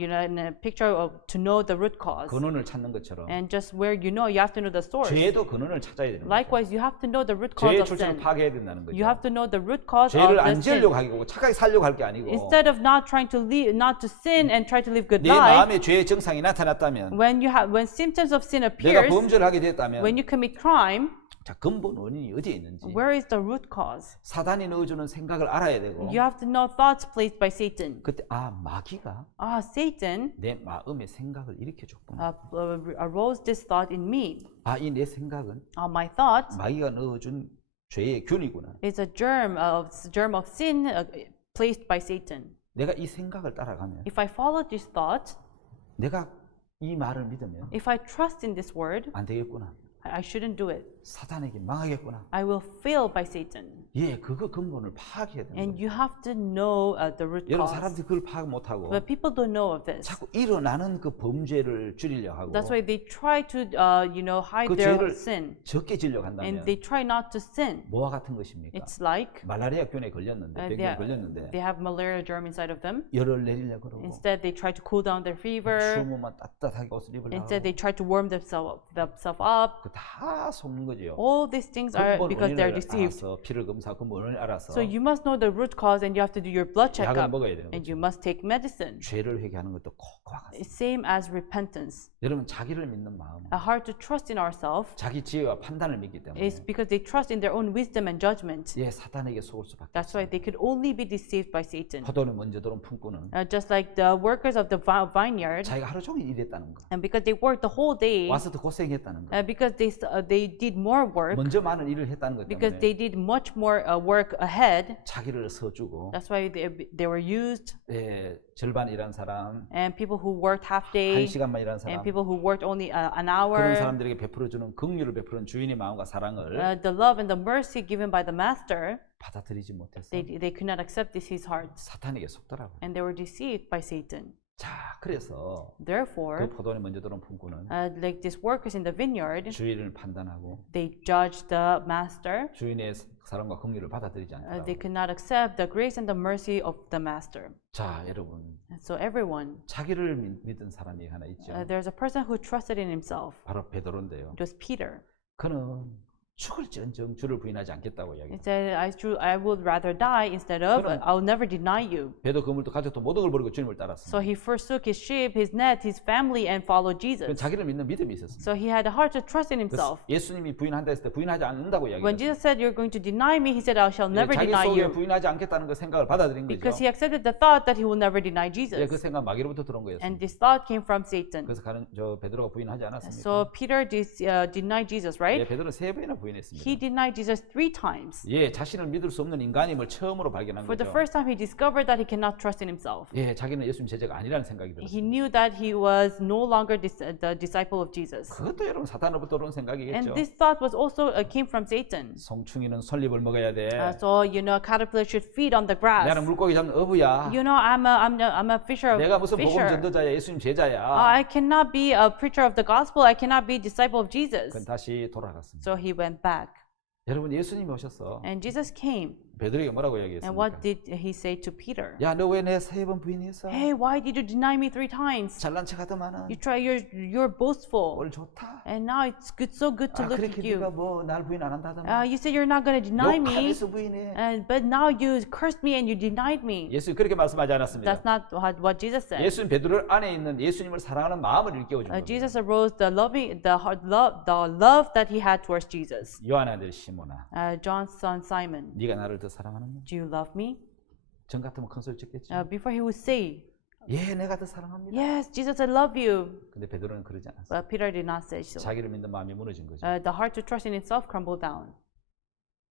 picture to know the root cause. 근원을 찾는 것처럼 And just where you have to know the source. 죄도 근원을 찾아야 되는 거죠. Likewise, you have to know the root cause 죄의 of 출처를 sin. 파괴해야 된다는 거죠. You have to know the root cause of 죄를 the 안 지으려고 sin. 하고 착하게 살려고 할 게 아니고 Instead of not trying to not to sin and try to live good 내 life, 마음에 죄의 증상이 나타났다면 when symptoms of sin 내가 appears, 범죄를 하게 됐다면 when you commit crime, 자, 근본 원인이 어디에 있는지 where is the root cause? 사단이 넣어주는 생각을 알아야 되고 You have to know thoughts placed by Satan. 그때 아, 마귀가 Satan 내 마음의 생각을 일으켜줬구나. arose this thought in me. 아, 이 내 생각은 My thought 마귀가 넣어준 죄의 균이구나. is a germ of sin placed by Satan. 내가 이 생각을 따라가면 If I follow this thought, 내가 이 말을 믿으면 if I trust in this word, 안 되겠구나. I shouldn't do it. 사탄에게 망하겠구나. I will fail by Satan. 예, 그거 근본을 파악해야 되는 And 거예요. you have to know the root 여러분 cause. 사람들이 그걸 파악 못하고 But people don't know of this. 자꾸 일어나는 그 범죄를 줄이려 하고 That's why they try to, hide 그 their 죄를 sin. 적게 지려고 한다면 And they try not to sin. 뭐와 같은 것입니까? It's like 말라리아 균에 걸렸는데 병균에 걸렸는데 they have malaria germ inside of them. 열을 내리려고 그러고 Instead, they try to cool down their fever. 추우면 따뜻하게 옷을 입으려고 Instead, 하고 they try to warm themselves up. 다 속는 거죠. All these things are 근본 because they're 원인을 deceived. 알아서 피를 검사하고 근본 원인을 알아서 So you must know the root cause, and you have to do your blood 약을 checkup. 먹어야 되는 And 거죠. you must take medicine. 죄를 회개하는 것도 꼭 그와 같습니다. same as repentance. 여러분 자기를 믿는 마음, A heart to trust in ourselves 자기 지혜와 판단을 믿기 때문에 is because they trust in their own wisdom and judgment. 예, 사탄에게 속을 수밖에 That's why 없습니다. they could only be deceived by Satan. 포도를 먼저 들어온 품꾼은 Just like the workers of the vineyard, 자기가 하루 종일 일했다는 거, and because they worked the whole day, 와서 더 고생했다는 거, because they did more work, 먼저 많은 일을 했다는 것 because 때문에 they did much more work ahead. 자기를 서주고 That's why they were used, 예, 절반 일한 사람, and people who worked half 한 day, 시간만 일한 and 사람, people who worked only an 그런 hour. 사람들에게 베풀어주는 긍휼을 베푸는 주인의 마음과 사랑을 The love and the mercy given by the master, 받아들이지 못해서 they could not accept this his heart, 사탄에게 속더라고요. and they were deceived by Satan. 자, 그래서 Therefore, 그 포도원에 먼저 들어온 품꾼은 like these workers in the vineyard, 주인을 판단하고 they judged the master. 주인의 사랑과 긍휼을 받아들이지 They 않더라고요. could not accept the grace and the mercy of the master. 자, 여러분 And so everyone, 자기를 믿은 사람이 하나 있죠. there's a person who trusted in himself. 바로 베드로인데요. It was Peter. 그는 죽을지언정 주를 부인하지 않겠다고 He 이야기합니다. said, I would rather die instead of, I'll never deny you. 베드로 그물도 가족도 모든 걸 버리고 주님을 So 따랐습니다. he forsook his sheep, his net, his family, and followed 그건 Jesus. 자기를 믿는 믿음이 있었습니다. So he had a heart to trust in 그래서 himself. 예수님이 부인한다 했을 때 부인하지 않는다고 When 이야기했어요. Jesus said, you're going to deny me, he said, I shall never 자기 deny 속에 you. 부인하지 않겠다는 그 생각을 받아들인 Because 거죠. he accepted the thought that he will never deny 예, Jesus. 그 생각 마귀로부터 들어온 거였습니다. And this thought came from Satan. 그래서 저 베드로가 부인하지 않았습니까? So Peter denied Jesus, 예, right? 베드로 3번이나 부인했습니다. He denied Jesus 3 times. 예, 자신을 믿을 수 없는 인간임을 처음으로 발견한 For the 거죠. first time, he discovered that he cannot trust in himself. 예, 자기는 예수님 제자가 아니라는 생각이 He 들었어요. knew that he was no longer the disciple of Jesus. 그것도 여러분 사탄으로부터 온 생각이겠죠. And this thought was also came from Satan. 송충이는 솔잎을 먹어야 돼. So caterpillar should feed on the grass. 나는 물고기 잡는 어부야. I'm a fisher 내가 of 무슨 복음 fisher. 전도자야, 예수님 제자야. I cannot be a preacher of the gospel. I cannot be a disciple of Jesus. 그건 다시 돌아갔습니다. So he went back. 여러분 예수님이 오셔서 And Jesus came. 베드로에게 뭐라고 And 이야기했습니까? what did he say to Peter? 야, 너 왜 내 3번 부인했어? Hey, why did you deny me 3 times? 잘난 척하더만은. You're boastful. 오늘 좋다. And now it's so good to 아, look 그렇게 at you. 네가 뭐 날 부인 안 한다더만. You said you're not going to deny me, 욕하면서 부인해. but now you cursed me and you denied me. 예수님 그렇게 말씀하지 않았습니다. That's not what Jesus said. 예수님 베드로 안에 있는 예수님을 사랑하는 마음을 일깨워 준 겁니다. Jesus arose the love that he had towards Jesus. 요한의 아들 시몬아, John's son Simon, 네가 나를 더 사랑하느냐? do you love me? 전 같으면 큰 소리 쳤겠지. Before he would say, 예, 내가 더 사랑합니다. yes, Jesus, I love you. 근데 베드로는 그러지 않았어요. But Peter did not say so. 자기를 믿는 마음이 무너진 거죠. The heart to trust in itself crumbled down.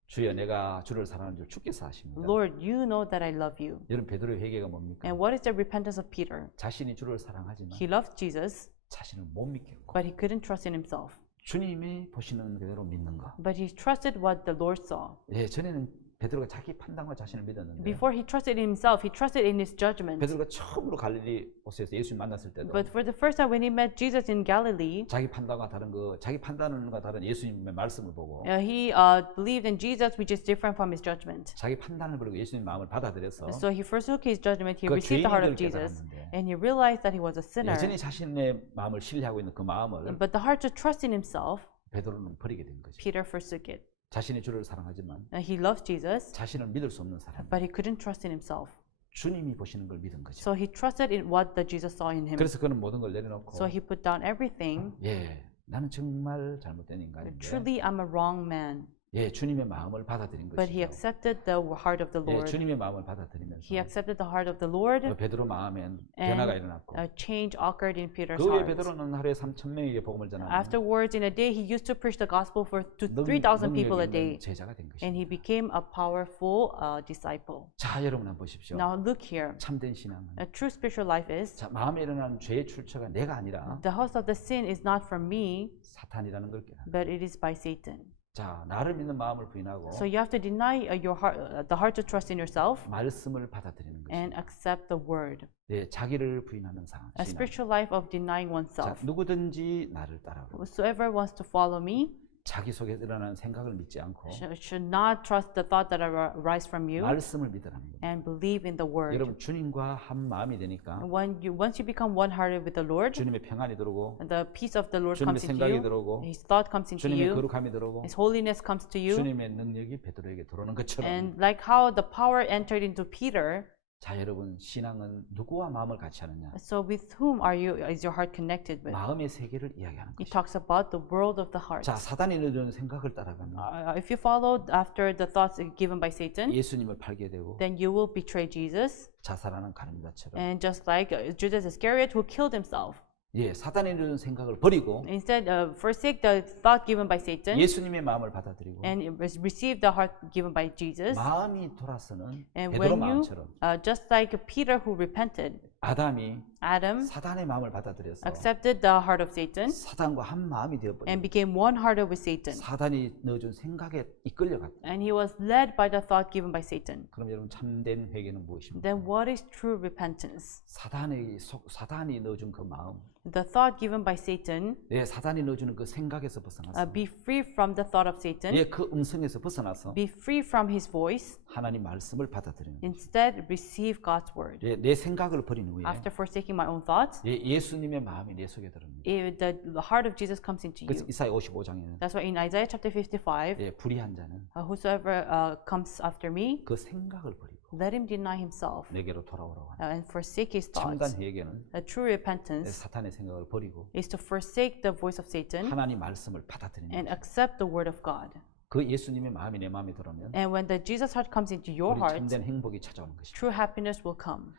주여, 내가 주를 사랑하는 줄 주께서 아십니다. Lord, you know that I love you. 여러분 베드로의 회개가 뭡니까? And what is the repentance of Peter? 자신이 주를 사랑하지만 He loved Jesus, 자신을 못 믿겠고 but he couldn't trust in himself. 주님이 보시는 그대로 믿는 거. But he trusted what the Lord saw. 예, 전에는 베드로가 자기 판단과 자신을 믿었는데 Before he trusted in himself, he trusted in his judgment. 베드로가 처음으로 갈릴리 호수에서 예수님 만났을 때도 But for the first time when he met Jesus in Galilee, 자기 판단과 다른 자기 판단과 다른 예수님의 말씀을 보고 he believed in Jesus, which is different from his judgment. 자기 판단을 버리고 예수님 마음을 받아들여서 So he forsook his judgment, he 그 received the heart of 죄인인 줄 Jesus, 깨달았는데 and he realized that he was a sinner. 여전히 자신의 마음을 신뢰하고 있는 그 마음을 But the heart to trust in himself, 베드로는 버리게 된 거죠. Peter forsook it. 자신이 주를 사랑하지만 He loved Jesus, 자신을 믿을 수 없는 사람. but he couldn't trust in himself. 주님이 보시는 걸 믿은 거죠. So he trusted in what the Jesus saw in him. 그래서 그는 모든 걸 내려놓고 So he put down everything. 예, 나는 정말 잘못된 인간인데 Truly, I'm a wrong man. 예, 주님의 마음을 받아들인 But he 것이죠. accepted the heart of the 예, Lord. 주님의 마음을 받아들이면서 He accepted the heart of the Lord. 베드로 마음엔 변화가 And 일어났고 a change occurred in Peter's 그 후에 heart. 베드로는 하루에 3,000명에게 복음을 전하는 Afterwards, in a day, he used to preach the gospel to 3,000 people a day. 제자가 된 And he 것입니다. became a powerful disciple. 자, 여러분 한번 보십시오. Now look here. 참된 신앙은 A true spiritual life is 자, 마음에 일어나는 죄의 출처가 내가 아니라 the host of the sin is not from me, 사탄이라는 걸 깨닫는. but it is by Satan. 자, 나를 믿는 마음을 부인하고 So you have to deny your heart, the heart to trust in yourself, 말씀을 받아들이는 and 것입니다. accept the word. 예, 자기를 부인하는 상. A spiritual life of denying 자, oneself. 누구든지 나를 따라오라. Whosoever wants to follow me 자기 속에 일어나는 생각을 믿지 않고 should not trust the thought that arise from you, 말씀을 믿으라는 겁니다. and believe in the word. 여러분 주님과 한 마음이 되니까 Once you become one-hearted with the Lord, 주님의 평안이 들어오고 the peace of the Lord 주님의 comes into 생각이 you, 들어오고 His thought comes into 주님의 you, 거룩함이 들어오고 His holiness comes to you, 주님의 능력이 베드로에게 들어오는 것처럼 and like how the power entered into Peter, 자, 여러분 신앙은 누구와 마음을 같이 하느냐? So with whom is your heart connected with? 마음의 세계를 이야기하는 It 것이죠. talks about the world of the heart. 자, 사단이 넣어주는 생각을 따라가면 If you follow after the thoughts given by Satan, 예수님을 팔게 되고 then you will betray Jesus. 자살하는 가늠자처럼 And just like Judas Iscariot who killed himself. 예, 사단이 넣어주는 생각을 버리고 Instead, forsake the thought given by Satan 예수님의 마음을 받아들이고 and receive the heart given by Jesus. 마음이 돌아서는 And 베드로 when you, 마음처럼 just like Peter who repented, 아담이 Adam 사단의 마음을 받아들여서 accepted the heart of Satan 사단과 한 마음이 되어버린 and became one-hearted with Satan. 사단이 넣어준 생각에 이끌려갔다. And he was led by the thought given by Satan. 그럼 여러분 참된 회개는 무엇입니까? Then what is true repentance? 사단이 넣어준 그 마음, The thought given by Satan, 사단이 넣어주는 그 생각에서 벗어나서, be free from the thought of Satan, 그 음성에서 벗어나서 be free from his voice, 하나님 말씀을 받아들이는 거예요. instead receive God's word. 내 생각을 버린 후에 After forsaking my own thoughts, 예수님의 마음이 내 속에 들어옵니다. the heart of Jesus comes into 그래서 you. 이사야 55장에는 That's why in Isaiah chapter 55, 불의한 자는 whosoever comes after me, 그 생각을 버리고 let him deny himself 내게로 돌아오라고 하는 and forsake his 참단 thoughts. 회개는 A true repentance 사탄의 생각을 버리고 is to forsake the voice of Satan 하나님 말씀을 받아들이는 and 거예요. accept the word of God. 그 예수님의 마음이 내 마음에 들어오면 And when the Jesus heart comes into your 우리 heart, 참된 행복이 찾아오는 것입니다. true happiness will come.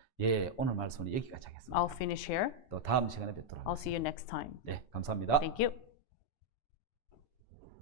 오늘 말씀은 여기까지 하겠습니다. I'll finish here. 또 다음 시간에 뵙도록 I'll 하겠습니다. see you next time. 네, 감사합니다. Thank you.